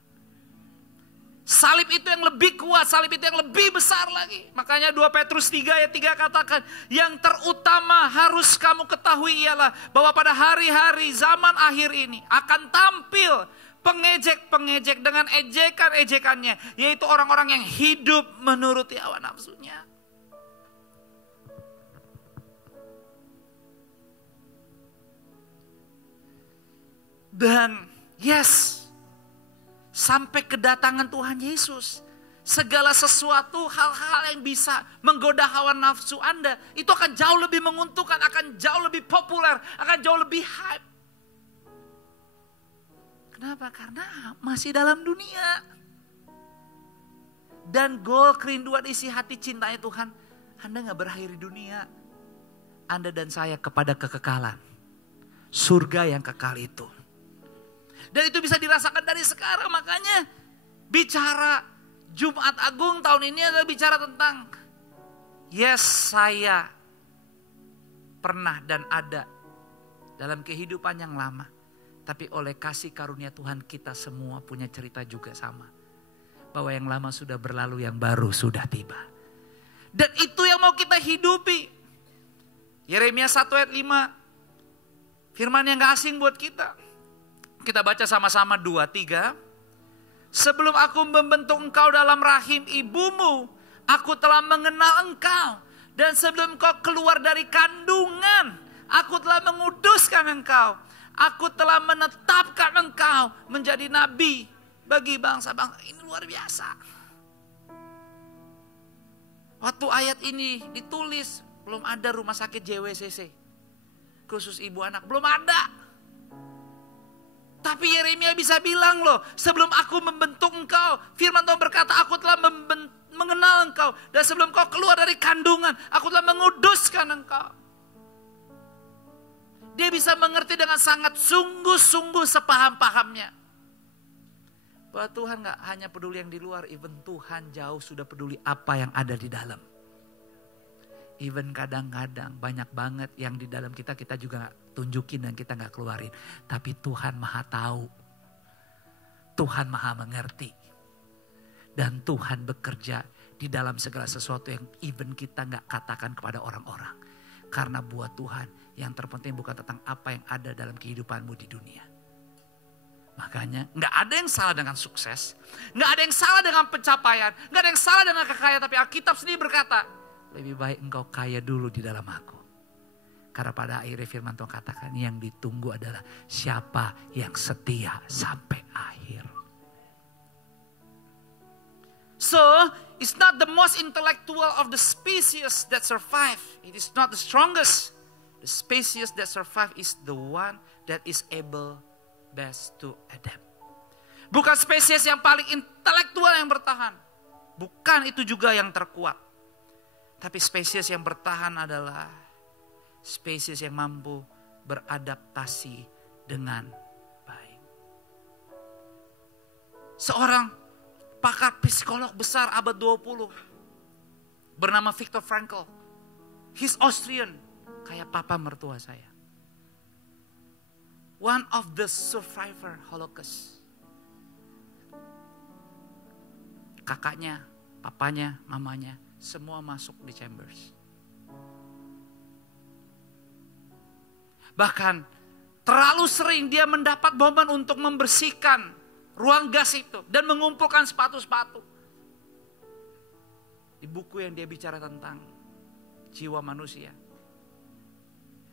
Salib itu yang lebih kuat, salib itu yang lebih besar lagi. Makanya 2 Petrus 3 ayat 3 katakan, yang terutama harus kamu ketahui ialah bahwa pada hari-hari zaman akhir ini akan tampil pengejek-pengejek dengan ejekan-ejekannya. Yaitu orang-orang yang hidup menuruti hawa nafsunya. Dan yes, sampai kedatangan Tuhan Yesus, segala sesuatu hal-hal yang bisa menggoda hawa nafsu Anda, itu akan jauh lebih menguntungkan, akan jauh lebih populer, akan jauh lebih hype. Kenapa? Karena masih dalam dunia. Dan goal, kerinduan isi hati cintanya Tuhan, Anda gak berakhir di dunia. Anda dan saya kepada kekekalan. Surga yang kekal itu. Dan itu bisa dirasakan dari sekarang. Makanya bicara Jumat Agung tahun ini adalah bicara tentang yes, saya pernah dan ada dalam kehidupan yang lama. Tapi oleh kasih karunia Tuhan kita semua punya cerita juga sama. Bahwa yang lama sudah berlalu, yang baru sudah tiba. Dan itu yang mau kita hidupi. Yeremia 1 ayat 5. Firman yang gak asing buat kita. Kita baca sama-sama 2, 3. Sebelum aku membentuk engkau dalam rahim ibumu, aku telah mengenal engkau. Dan sebelum kau keluar dari kandungan, aku telah menguduskan engkau. Aku telah menetapkan engkau menjadi nabi bagi bangsa-bangsa. Ini luar biasa. Waktu ayat ini ditulis, belum ada rumah sakit JWCC. Khusus ibu anak, belum ada. Tapi Yeremia bisa bilang loh, sebelum aku membentuk engkau, firman Tuhan berkata, aku telah mengenal engkau. Dan sebelum kau keluar dari kandungan, aku telah menguduskan engkau. Dia bisa mengerti dengan sangat sungguh-sungguh sepaham-pahamnya. Bahwa Tuhan gak hanya peduli yang di luar, even Tuhan jauh sudah peduli apa yang ada di dalam. Even kadang-kadang banyak banget yang di dalam kita juga gak tunjukin dan kita gak keluarin. Tapi Tuhan maha tahu. Tuhan maha mengerti. Dan Tuhan bekerja di dalam segala sesuatu yang even kita gak katakan kepada orang-orang. Karena buat Tuhan yang terpenting bukan tentang apa yang ada dalam kehidupanmu di dunia. Makanya gak ada yang salah dengan sukses. Gak ada yang salah dengan pencapaian. Gak ada yang salah dengan kekayaan. Tapi Alkitab sendiri berkata, lebih baik engkau kaya dulu di dalam aku. Karena pada akhirnya firman Tuhan katakan yang ditunggu adalah siapa yang setia sampai akhir. So, it's not the most intellectual of the species that survive. It is not the strongest. The species that survive is the one that is able best to adapt. Bukan spesies yang paling intelektual yang bertahan. Bukan itu juga yang terkuat. Tapi spesies yang bertahan adalah spesies yang mampu beradaptasi dengan baik. Seorang pakar psikolog besar abad 20 bernama Viktor Frankl. He's Austrian, kayak papa mertua saya. One of the survivor Holocaust. Kakaknya, papanya, mamanya, semua masuk di chambers. Bahkan terlalu sering dia mendapat momen untuk membersihkan ruang gas itu dan mengumpulkan sepatu-sepatu. Di buku yang dia bicara tentang jiwa manusia.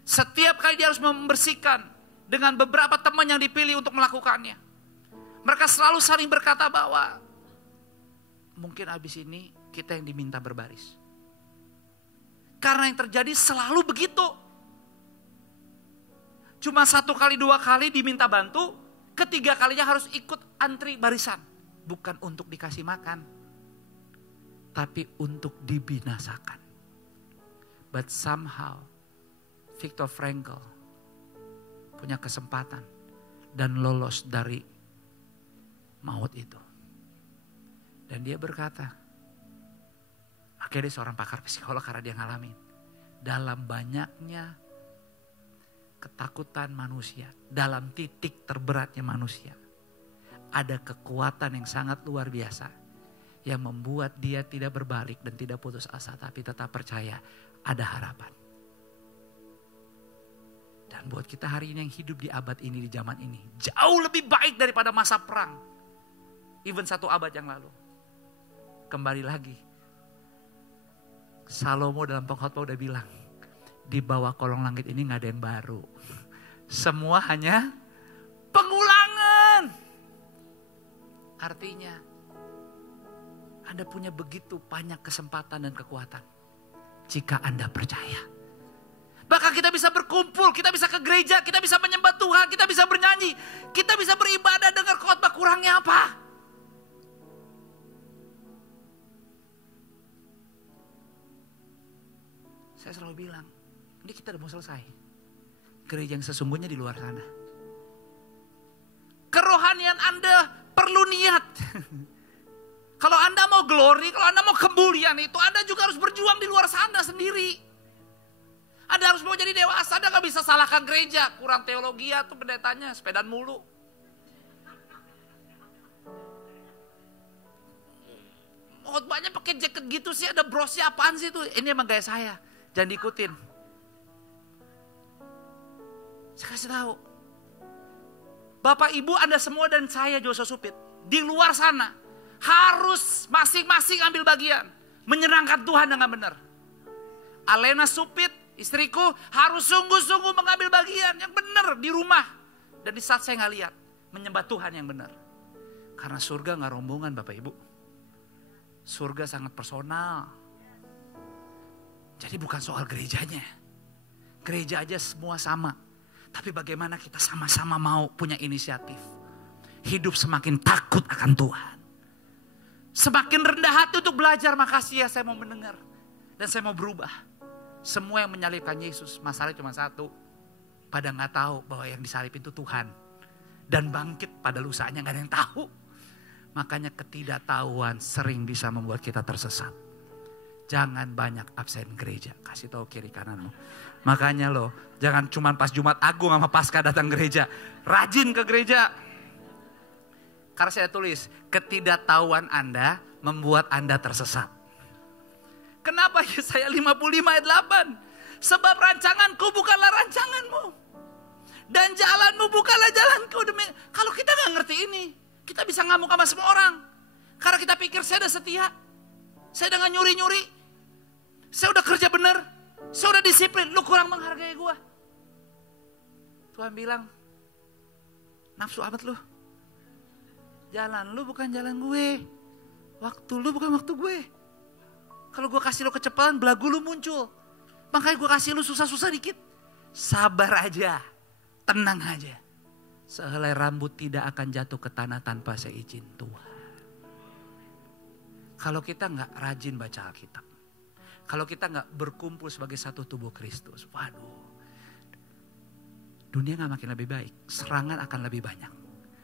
Setiap kali dia harus membersihkan dengan beberapa teman yang dipilih untuk melakukannya. Mereka selalu saling berkata bahwa mungkin habis ini kita yang diminta berbaris. Karena yang terjadi selalu begitu. Cuma 1 kali 2 kali diminta bantu, ketiga kalinya harus ikut antri barisan. Bukan untuk dikasih makan, tapi untuk dibinasakan. But somehow Viktor Frankl punya kesempatan dan lolos dari maut itu. Dan dia berkata, akhirnya dia seorang pakar psikolog karena dia ngalamin. Dalam banyaknya ketakutan manusia, dalam titik terberatnya manusia, ada kekuatan yang sangat luar biasa yang membuat dia tidak berbalik dan tidak putus asa, tapi tetap percaya ada harapan. Dan buat kita hari ini yang hidup di abad ini, di zaman ini, jauh lebih baik daripada masa perang. Even 1 abad yang lalu. Kembali lagi, Salomo dalam pengkhotbah udah bilang, di bawah kolong langit ini gak ada yang baru. Semua hanya pengulangan. Artinya, Anda punya begitu banyak kesempatan dan kekuatan jika Anda percaya. Bahkan kita bisa berkumpul, kita bisa ke gereja, kita bisa menyembah Tuhan, kita bisa bernyanyi, kita bisa beribadah, dengar khotbah, kurangnya apa? Saya selalu bilang, ini kita udah mau selesai. Gereja yang sesungguhnya di luar sana. Kerohanian Anda perlu niat. Kalau Anda mau glory, kalau Anda mau kemuliaan itu, Anda juga harus berjuang di luar sana sendiri. Anda harus mau jadi dewasa, Anda gak bisa salahkan gereja. Kurang teologi tuh pendetanya, sepedaan mulu. Khotbahnya pakai jaket gitu sih, ada brosnya apaan sih itu? Ini emang gaya saya, jangan diikutin. Saya kasih tahu. Bapak Ibu Anda semua dan saya Joshua Supit. Di luar sana. Harus masing-masing ambil bagian. Menyenangkan Tuhan dengan benar. Alena Supit, istriku, harus sungguh-sungguh mengambil bagian yang benar di rumah. Dan di saat saya gak lihat, menyembah Tuhan yang benar. Karena surga gak rombongan Bapak Ibu. Surga sangat personal. Jadi bukan soal gerejanya. Gereja aja semua sama. Tapi bagaimana kita sama-sama mau punya inisiatif. Hidup semakin takut akan Tuhan. Semakin rendah hati untuk belajar, makasih ya saya mau mendengar. Dan saya mau berubah. Semua yang menyalibkan Yesus, masalahnya cuma satu. Pada gak tahu bahwa yang disalib itu Tuhan. Dan bangkit pada lusanya gak ada yang tahu. Makanya ketidaktahuan sering bisa membuat kita tersesat. Jangan banyak absen gereja. Kasih tahu kiri kananmu. Makanya loh, jangan cuma pas Jumat Agung sama Paskah datang gereja. Rajin ke gereja. Karena saya tulis, ketidaktahuan Anda membuat Anda tersesat. Kenapa Yesaya 55 ayat 8? Sebab rancanganku bukanlah rancanganmu. Dan jalanmu bukanlah jalanku. Kalau kita gak ngerti ini, kita bisa ngamuk sama semua orang. Karena kita pikir saya udah setia. Saya udah gak nyuri-nyuri. Saya udah kerja bener. Saya udah disiplin. Lu kurang menghargai gue. Tuhan bilang, nafsu amat lu. Jalan lu bukan jalan gue. Waktu lu bukan waktu gue. Kalau gue kasih lu kecepatan, belagu lu muncul. Makanya gue kasih lu susah-susah dikit. Sabar aja. Tenang aja. Sehelai rambut tidak akan jatuh ke tanah tanpa seizin Tuhan. Kalau kita gak rajin baca Alkitab. Kalau kita gak berkumpul sebagai satu tubuh Kristus. Waduh. Dunia gak makin lebih baik. Serangan akan lebih banyak.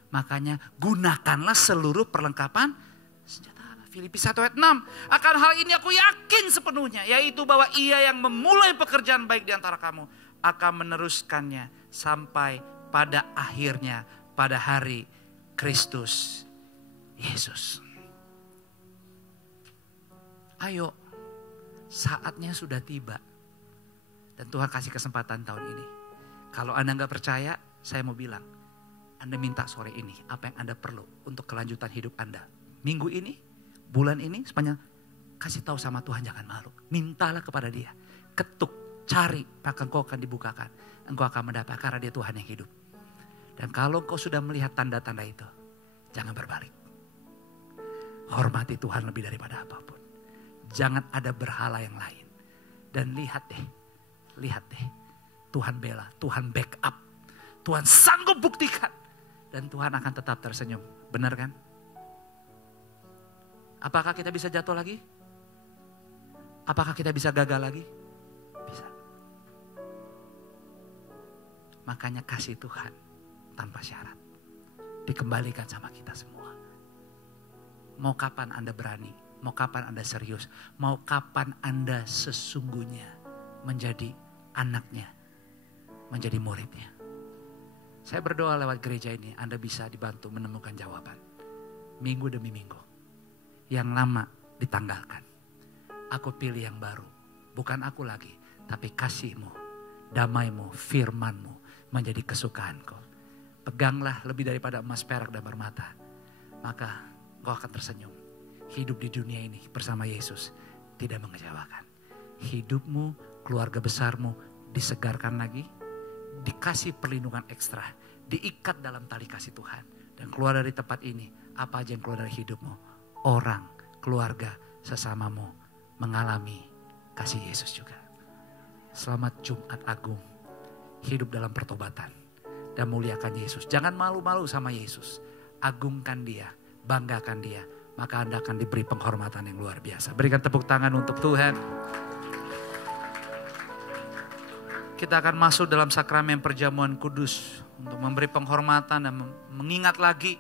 Makanya gunakanlah seluruh perlengkapan senjata Allah. Filipi 1 ayat 6. Akan hal ini aku yakin sepenuhnya. Yaitu bahwa ia yang memulai pekerjaan baik di antara kamu. Akan meneruskannya sampai pada akhirnya. Pada hari Kristus Yesus. Ayo. Saatnya sudah tiba. Dan Tuhan kasih kesempatan tahun ini. Kalau Anda gak percaya, saya mau bilang. Anda minta sore ini apa yang Anda perlu untuk kelanjutan hidup Anda. Minggu ini, bulan ini, sepanjang kasih tahu sama Tuhan, jangan malu. Mintalah kepada Dia. Ketuk, cari, maka engkau akan dibukakan. Engkau akan mendapat karena Dia Tuhan yang hidup. Dan kalau engkau sudah melihat tanda-tanda itu, jangan berbalik. Hormati Tuhan lebih daripada apapun. Jangan ada berhala yang lain. Dan lihat deh. Tuhan bela, Tuhan backup. Tuhan sanggup buktikan. Dan Tuhan akan tetap tersenyum. Benar kan? Apakah kita bisa jatuh lagi? Apakah kita bisa gagal lagi? Bisa. Makanya kasih Tuhan tanpa syarat. Dikembalikan sama kita semua. Mau kapan Anda berani? Mau kapan Anda serius? Mau kapan Anda sesungguhnya menjadi anaknya? Menjadi muridnya? Saya berdoa lewat gereja ini Anda bisa dibantu menemukan jawaban. Minggu demi minggu. Yang lama ditanggalkan. Aku pilih yang baru. Bukan aku lagi. Tapi kasih-Mu, damai-Mu, firman-Mu menjadi kesukaanku. Peganglah lebih daripada emas, perak, dan permata. Maka kau akan tersenyum. Hidup di dunia ini bersama Yesus tidak mengecewakan. Hidupmu, keluarga besarmu disegarkan lagi. Dikasih perlindungan ekstra, diikat dalam tali kasih Tuhan. Dan keluar dari tempat ini, apa aja yang keluar dari hidupmu, orang, keluarga, sesamamu mengalami kasih Yesus juga. Selamat Jumat Agung, hidup dalam pertobatan dan muliakan Yesus. Jangan malu-malu sama Yesus, agungkan Dia, banggakan Dia, maka Anda akan diberi penghormatan yang luar biasa. Berikan tepuk tangan untuk Tuhan. Kita akan masuk dalam sakramen perjamuan kudus untuk memberi penghormatan dan mengingat lagi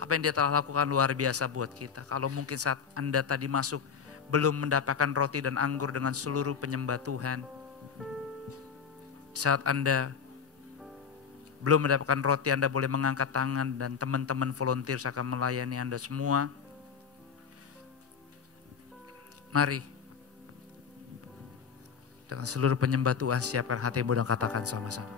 apa yang Dia telah lakukan luar biasa buat kita. Kalau mungkin saat Anda tadi masuk belum mendapatkan roti dan anggur dengan seluruh penyembah Tuhan. Saat Anda belum mendapatkan roti, Anda boleh mengangkat tangan dan teman-teman volunteer akan melayani Anda semua. Mari. Dengan seluruh penyembah Tuhan, siapkan hatimu dan katakan sama-sama.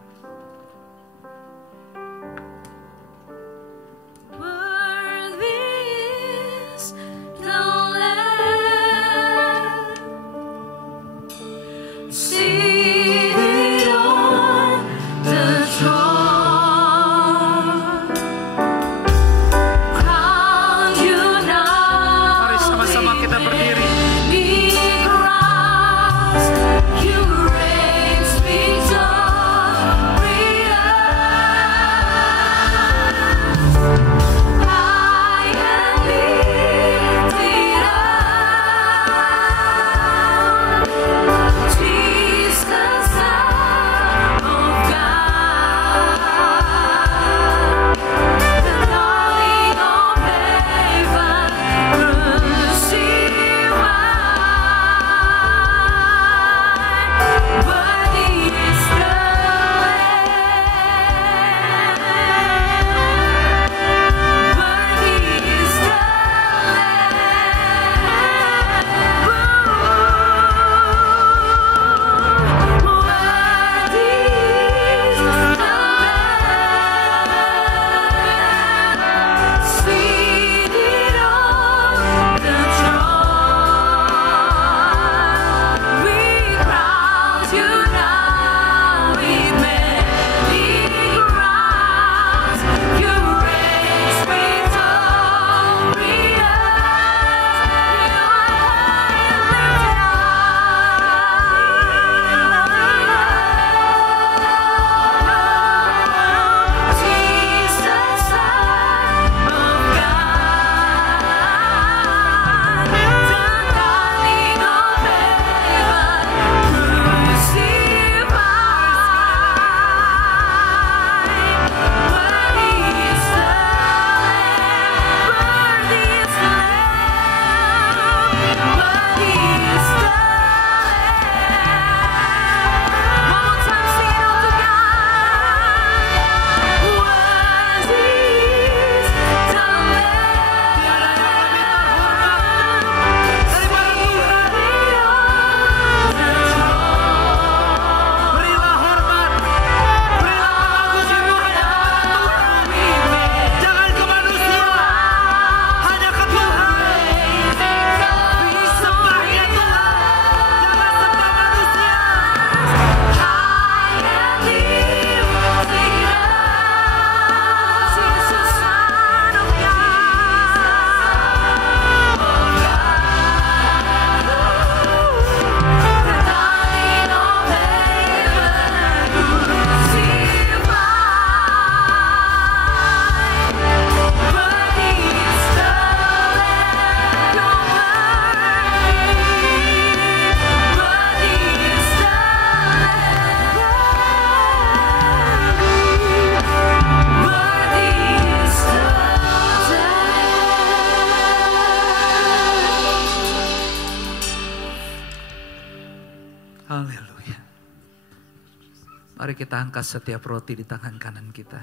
Mari kita angkat setiap roti di tangan kanan kita.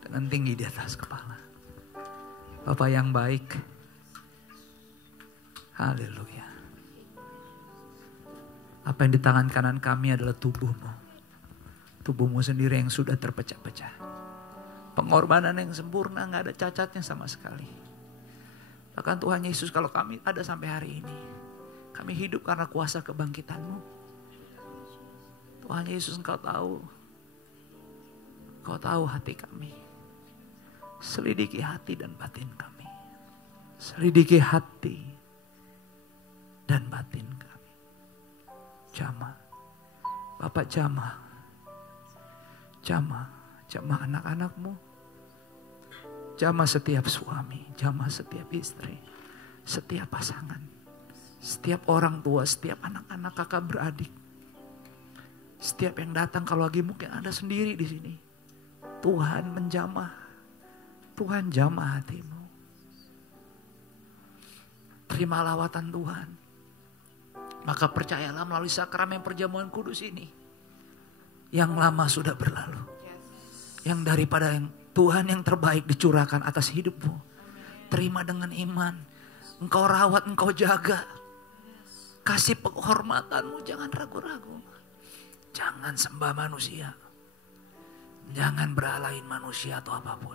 Dengan tinggi di atas kepala. Bapa yang baik. Haleluya. Apa yang di tangan kanan kami adalah tubuhmu. Tubuhmu sendiri yang sudah terpecah-pecah. Pengorbanan yang sempurna, gak ada cacatnya sama sekali. Bahkan Tuhan Yesus, kalau kami ada sampai hari ini, kami hidup karena kuasa kebangkitan-Mu. Tuhan Yesus, Engkau tahu hati kami. Selidiki hati dan batin kami. Selidiki hati dan batin kami. Jamah, Bapak jamah anak-anak-Mu. Jamah setiap suami, jamah setiap istri, setiap pasangan, setiap orang tua, setiap anak-anak, kakak beradik. Setiap yang datang, kalau lagi mungkin Anda sendiri di sini. Tuhan menjamah. Tuhan jamah hatimu. Terima lawatan Tuhan. Maka percayalah melalui sakramen perjamuan kudus ini. Yang lama sudah berlalu. Yang daripada yang Tuhan yang terbaik dicurahkan atas hidupmu. Terima dengan iman. Engkau rawat, engkau jaga. Kasih penghormatanmu, jangan ragu-ragu. Jangan sembah manusia. Jangan beralahin manusia atau apapun.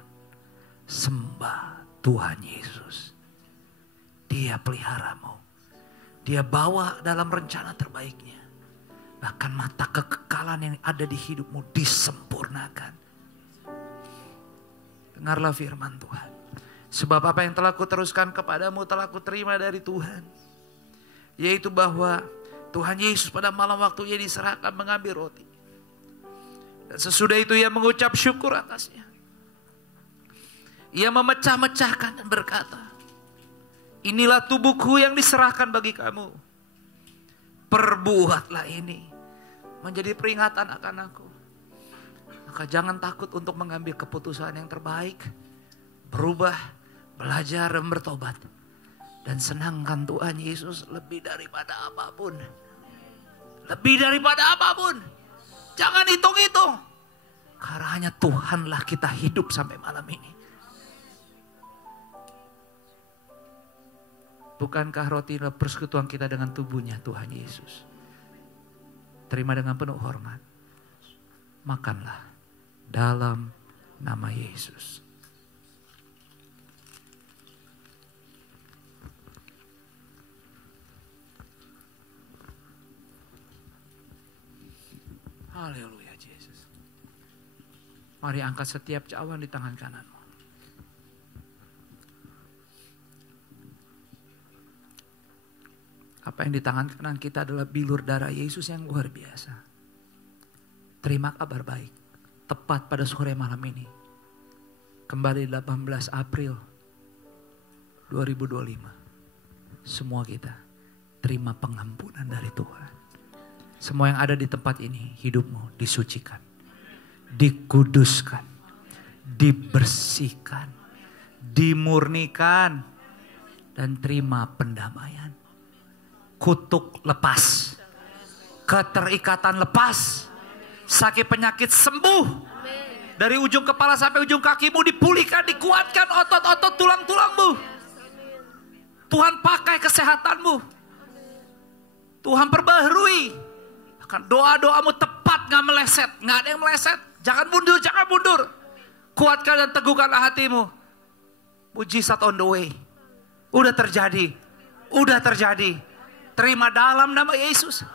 Sembah Tuhan Yesus. Dia peliharamu. Dia bawa dalam rencana terbaiknya. Bahkan mata kekekalan yang ada di hidupmu disempurnakan. Dengarlah firman Tuhan. Sebab apa yang telah kuteruskan kepadamu telah kuterima dari Tuhan. Yaitu bahwa Tuhan Yesus pada malam waktu Ia diserahkan mengambil roti. Dan sesudah itu Ia mengucap syukur atasnya. Ia memecah-mecahkan dan berkata, inilah tubuhku yang diserahkan bagi kamu. Perbuatlah ini menjadi peringatan akan aku. Maka jangan takut untuk mengambil keputusan yang terbaik. Berubah, belajar dan bertobat. Dan senangkan Tuhan Yesus lebih daripada apapun. Lebih daripada apapun. Jangan hitung-hitung. Karena hanya Tuhanlah kita hidup sampai malam ini. Bukankah roti adalah persekutuan kita dengan tubuhnya Tuhan Yesus? Terima dengan penuh hormat. Makanlah dalam nama Yesus. Haleluya Yesus. Mari angkat setiap cawan di tangan kananmu. Apa yang di tangan kanan kita adalah bilur darah Yesus yang luar biasa. Terima kabar baik. Tepat pada sore malam ini. Kembali 18 April 2025. Semua kita terima pengampunan dari Tuhan. Semua yang ada di tempat ini, hidupmu disucikan, dikuduskan, dibersihkan, dimurnikan, dan terima pendamaian. Kutuk lepas, keterikatan lepas, sakit penyakit sembuh. Dari ujung kepala sampai ujung kakimu dipulihkan, dikuatkan otot-otot tulang-tulangmu. Tuhan pakai kesehatanmu. Tuhan perbaharui. Doa-doamu tepat, gak meleset. Gak ada yang meleset. Jangan mundur, jangan mundur. Kuatkan dan teguhkanlah hatimu. Mujizat on the way. Udah terjadi. Udah terjadi. Terima dalam nama Yesus.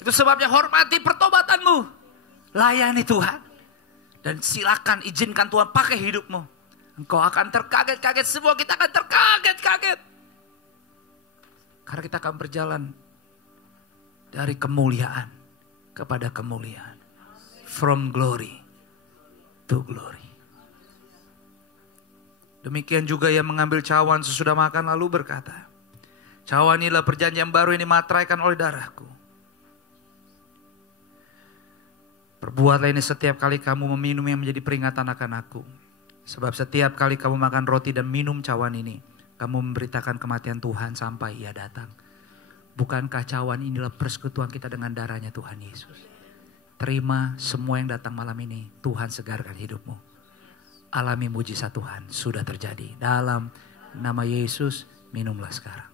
Itu sebabnya hormati pertobatanmu. Layani Tuhan. Dan silakan izinkan Tuhan pakai hidupmu. Engkau akan terkaget-kaget. Semua kita akan terkaget-kaget. Karena kita akan berjalan dari kemuliaan kepada kemuliaan. From glory to glory. Demikian juga Ia mengambil cawan sesudah makan lalu berkata, cawan inilah perjanjian baru yang dimateraikan oleh darahku. Perbuatlah ini setiap kali kamu meminum yang menjadi peringatan akan aku. Sebab setiap kali kamu makan roti dan minum cawan ini, kamu memberitakan kematian Tuhan sampai Ia datang. Bukankah cawan inilah persekutuan kita dengan darahnya Tuhan Yesus? Terima semua yang datang malam ini. Tuhan segarkan hidupmu. Alami mujizat Tuhan sudah terjadi. Dalam nama Yesus, minumlah sekarang.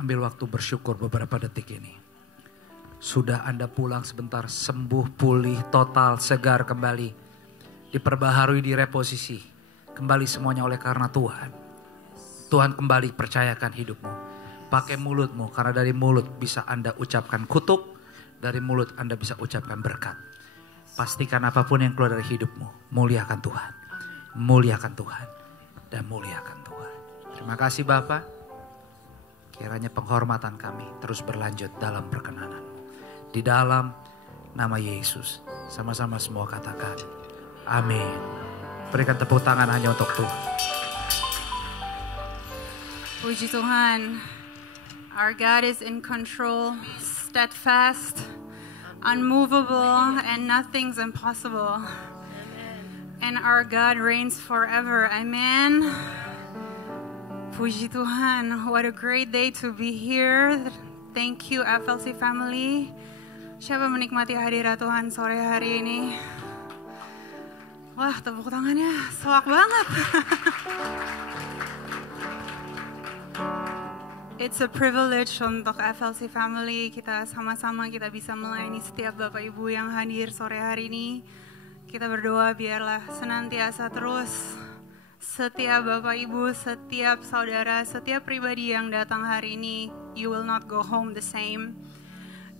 Ambil waktu bersyukur beberapa detik ini. Sudah Anda pulang sebentar, sembuh, pulih, total, segar kembali. Diperbaharui, direposisi. Kembali semuanya oleh karena Tuhan. Tuhan kembali percayakan hidupmu. Pakai mulutmu, karena dari mulut bisa Anda ucapkan kutuk. Dari mulut Anda bisa ucapkan berkat. Pastikan apapun yang keluar dari hidupmu, muliakan Tuhan. Muliakan Tuhan. Dan muliakan Tuhan. Terima kasih Bapak. Kiranya penghormatan kami terus berlanjut dalam perkenanan. Di dalam nama Yesus. Sama-sama semua katakan. Amin. Berikan tepuk tangan hanya untuk Tuhan. Puji Tuhan. Our God is in control, steadfast, unmovable, and nothing's impossible. And our God reigns forever. Amen. Puji Tuhan, what a great day to be here. Thank you FLC family. Siapa menikmati hadirat Tuhan sore hari ini? Wah, tepuk tangannya soak banget. It's a privilege untuk FLC family. Kita sama-sama kita bisa melayani setiap Bapak Ibu yang hadir sore hari ini. Kita berdoa biarlah senantiasa terus setiap Bapak Ibu, setiap saudara, setiap pribadi yang datang hari ini, you will not go home the same.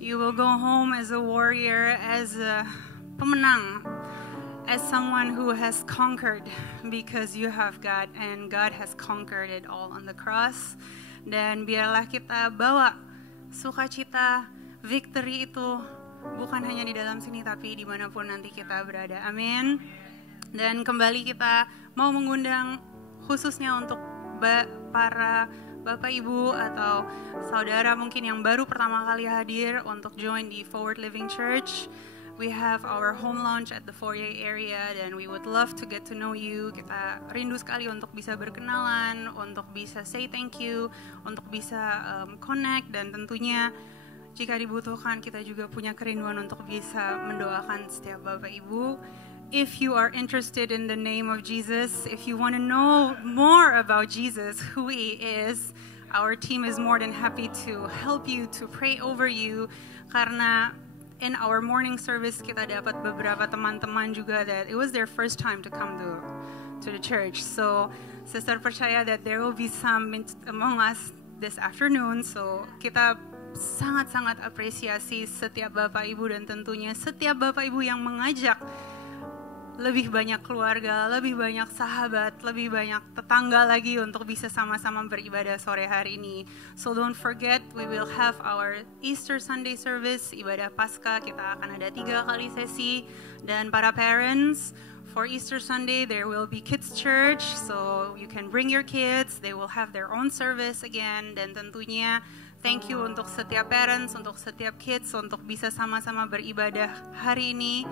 You will go home as a warrior, as a pemenang, as someone who has conquered because you have God and God has conquered it all on the cross. Dan biarlah kita bawa sukacita, victory itu bukan hanya di dalam sini tapi dimanapun nanti kita berada. Amin. Dan kembali kita mau mengundang khususnya untuk para Bapak Ibu atau saudara mungkin yang baru pertama kali hadir untuk join di Forward Living Church. We have our home lounge at the foyer area dan we would love to get to know you. Kita rindu sekali untuk bisa berkenalan, untuk bisa say thank you, untuk bisa connect dan tentunya jika dibutuhkan kita juga punya kerinduan untuk bisa mendoakan setiap Bapak Ibu. If you are interested in the name of Jesus, if you want to know more about Jesus, who He is, our team is more than happy to help you, to pray over you. Karena in our morning service kita dapat beberapa teman-teman juga that it was their first time to come to the church. So, sister percaya that there will be some among us this afternoon. So, kita sangat-sangat apresiasi setiap Bapak Ibu dan tentunya setiap Bapak Ibu yang mengajak lebih banyak keluarga, lebih banyak sahabat, lebih banyak tetangga lagi untuk bisa sama-sama beribadah sore hari ini. So don't forget, we will have our Easter Sunday service, ibadah Paskah, kita akan ada 3 kali sesi. Dan para parents, for Easter Sunday there will be kids church, so you can bring your kids, they will have their own service again. Dan tentunya thank you untuk setiap parents, untuk setiap kids, untuk bisa sama-sama beribadah hari ini.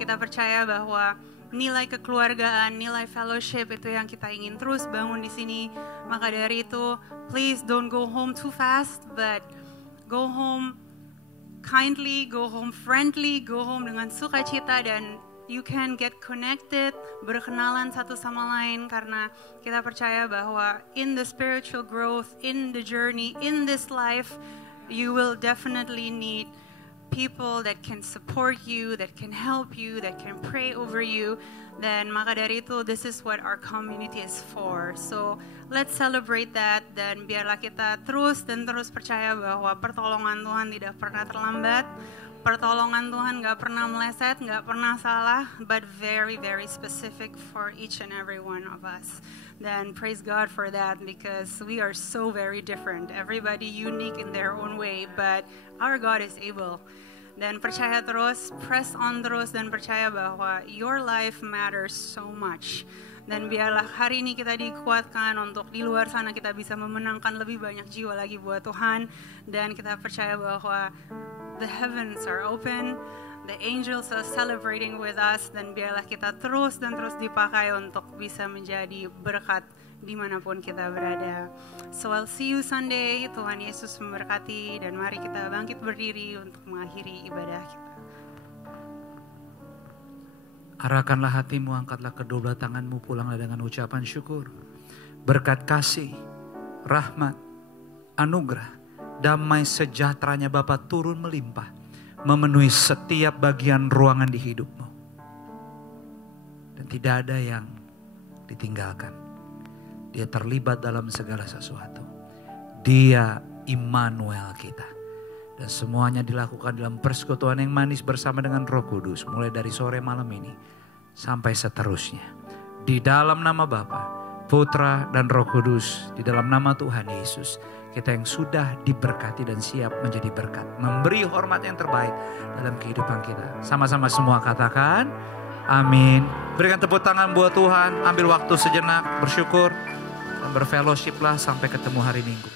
Kita percaya bahwa nilai kekeluargaan, nilai fellowship itu yang kita ingin terus bangun di sini. Maka dari itu, please don't go home too fast, but go home kindly, go home friendly, go home dengan sukacita dan you can get connected, berkenalan satu sama lain karena kita percaya bahwa in the spiritual growth, in the journey, in this life, you will definitely need people that can support you, that can help you, that can pray over you. Dan maka dari itu, this is what our community is for. So, let's celebrate that dan biarlah kita terus dan terus percaya bahwa pertolongan Tuhan tidak pernah terlambat. Pertolongan Tuhan gak pernah meleset, gak pernah salah, but very, very specific for each and every one of us. Dan praise God for that because we are so very different. Everybody unique in their own way, but our God is able. Dan percaya terus, press on terus dan percaya bahwa your life matters so much. Dan biarlah hari ini kita dikuatkan untuk di luar sana kita bisa memenangkan lebih banyak jiwa lagi buat Tuhan. Dan kita percaya bahwa the heavens are open, the angels are celebrating with us. Dan biarlah kita terus dan terus dipakai untuk bisa menjadi berkat dimanapun kita berada. So I'll see you Sunday. Tuhan Yesus memberkati dan mari kita bangkit berdiri untuk mengakhiri ibadah kita. Arahkanlah hatimu, angkatlah kedua belah tanganmu, pulanglah dengan ucapan syukur. Berkat kasih, rahmat, anugerah, damai sejahteranya Bapa turun melimpah, memenuhi setiap bagian ruangan di hidupmu. Dan tidak ada yang ditinggalkan. Dia terlibat dalam segala sesuatu. Dia Immanuel kita. Dan semuanya dilakukan dalam persekutuan yang manis bersama dengan Roh Kudus. Mulai dari sore malam ini sampai seterusnya. Di dalam nama Bapa, Putra dan Roh Kudus. Di dalam nama Tuhan Yesus. Kita yang sudah diberkati dan siap menjadi berkat. Memberi hormat yang terbaik dalam kehidupan kita. Sama-sama semua katakan amin. Berikan tepuk tangan buat Tuhan. Ambil waktu sejenak bersyukur. Dan berfellowship lah sampai ketemu hari Minggu.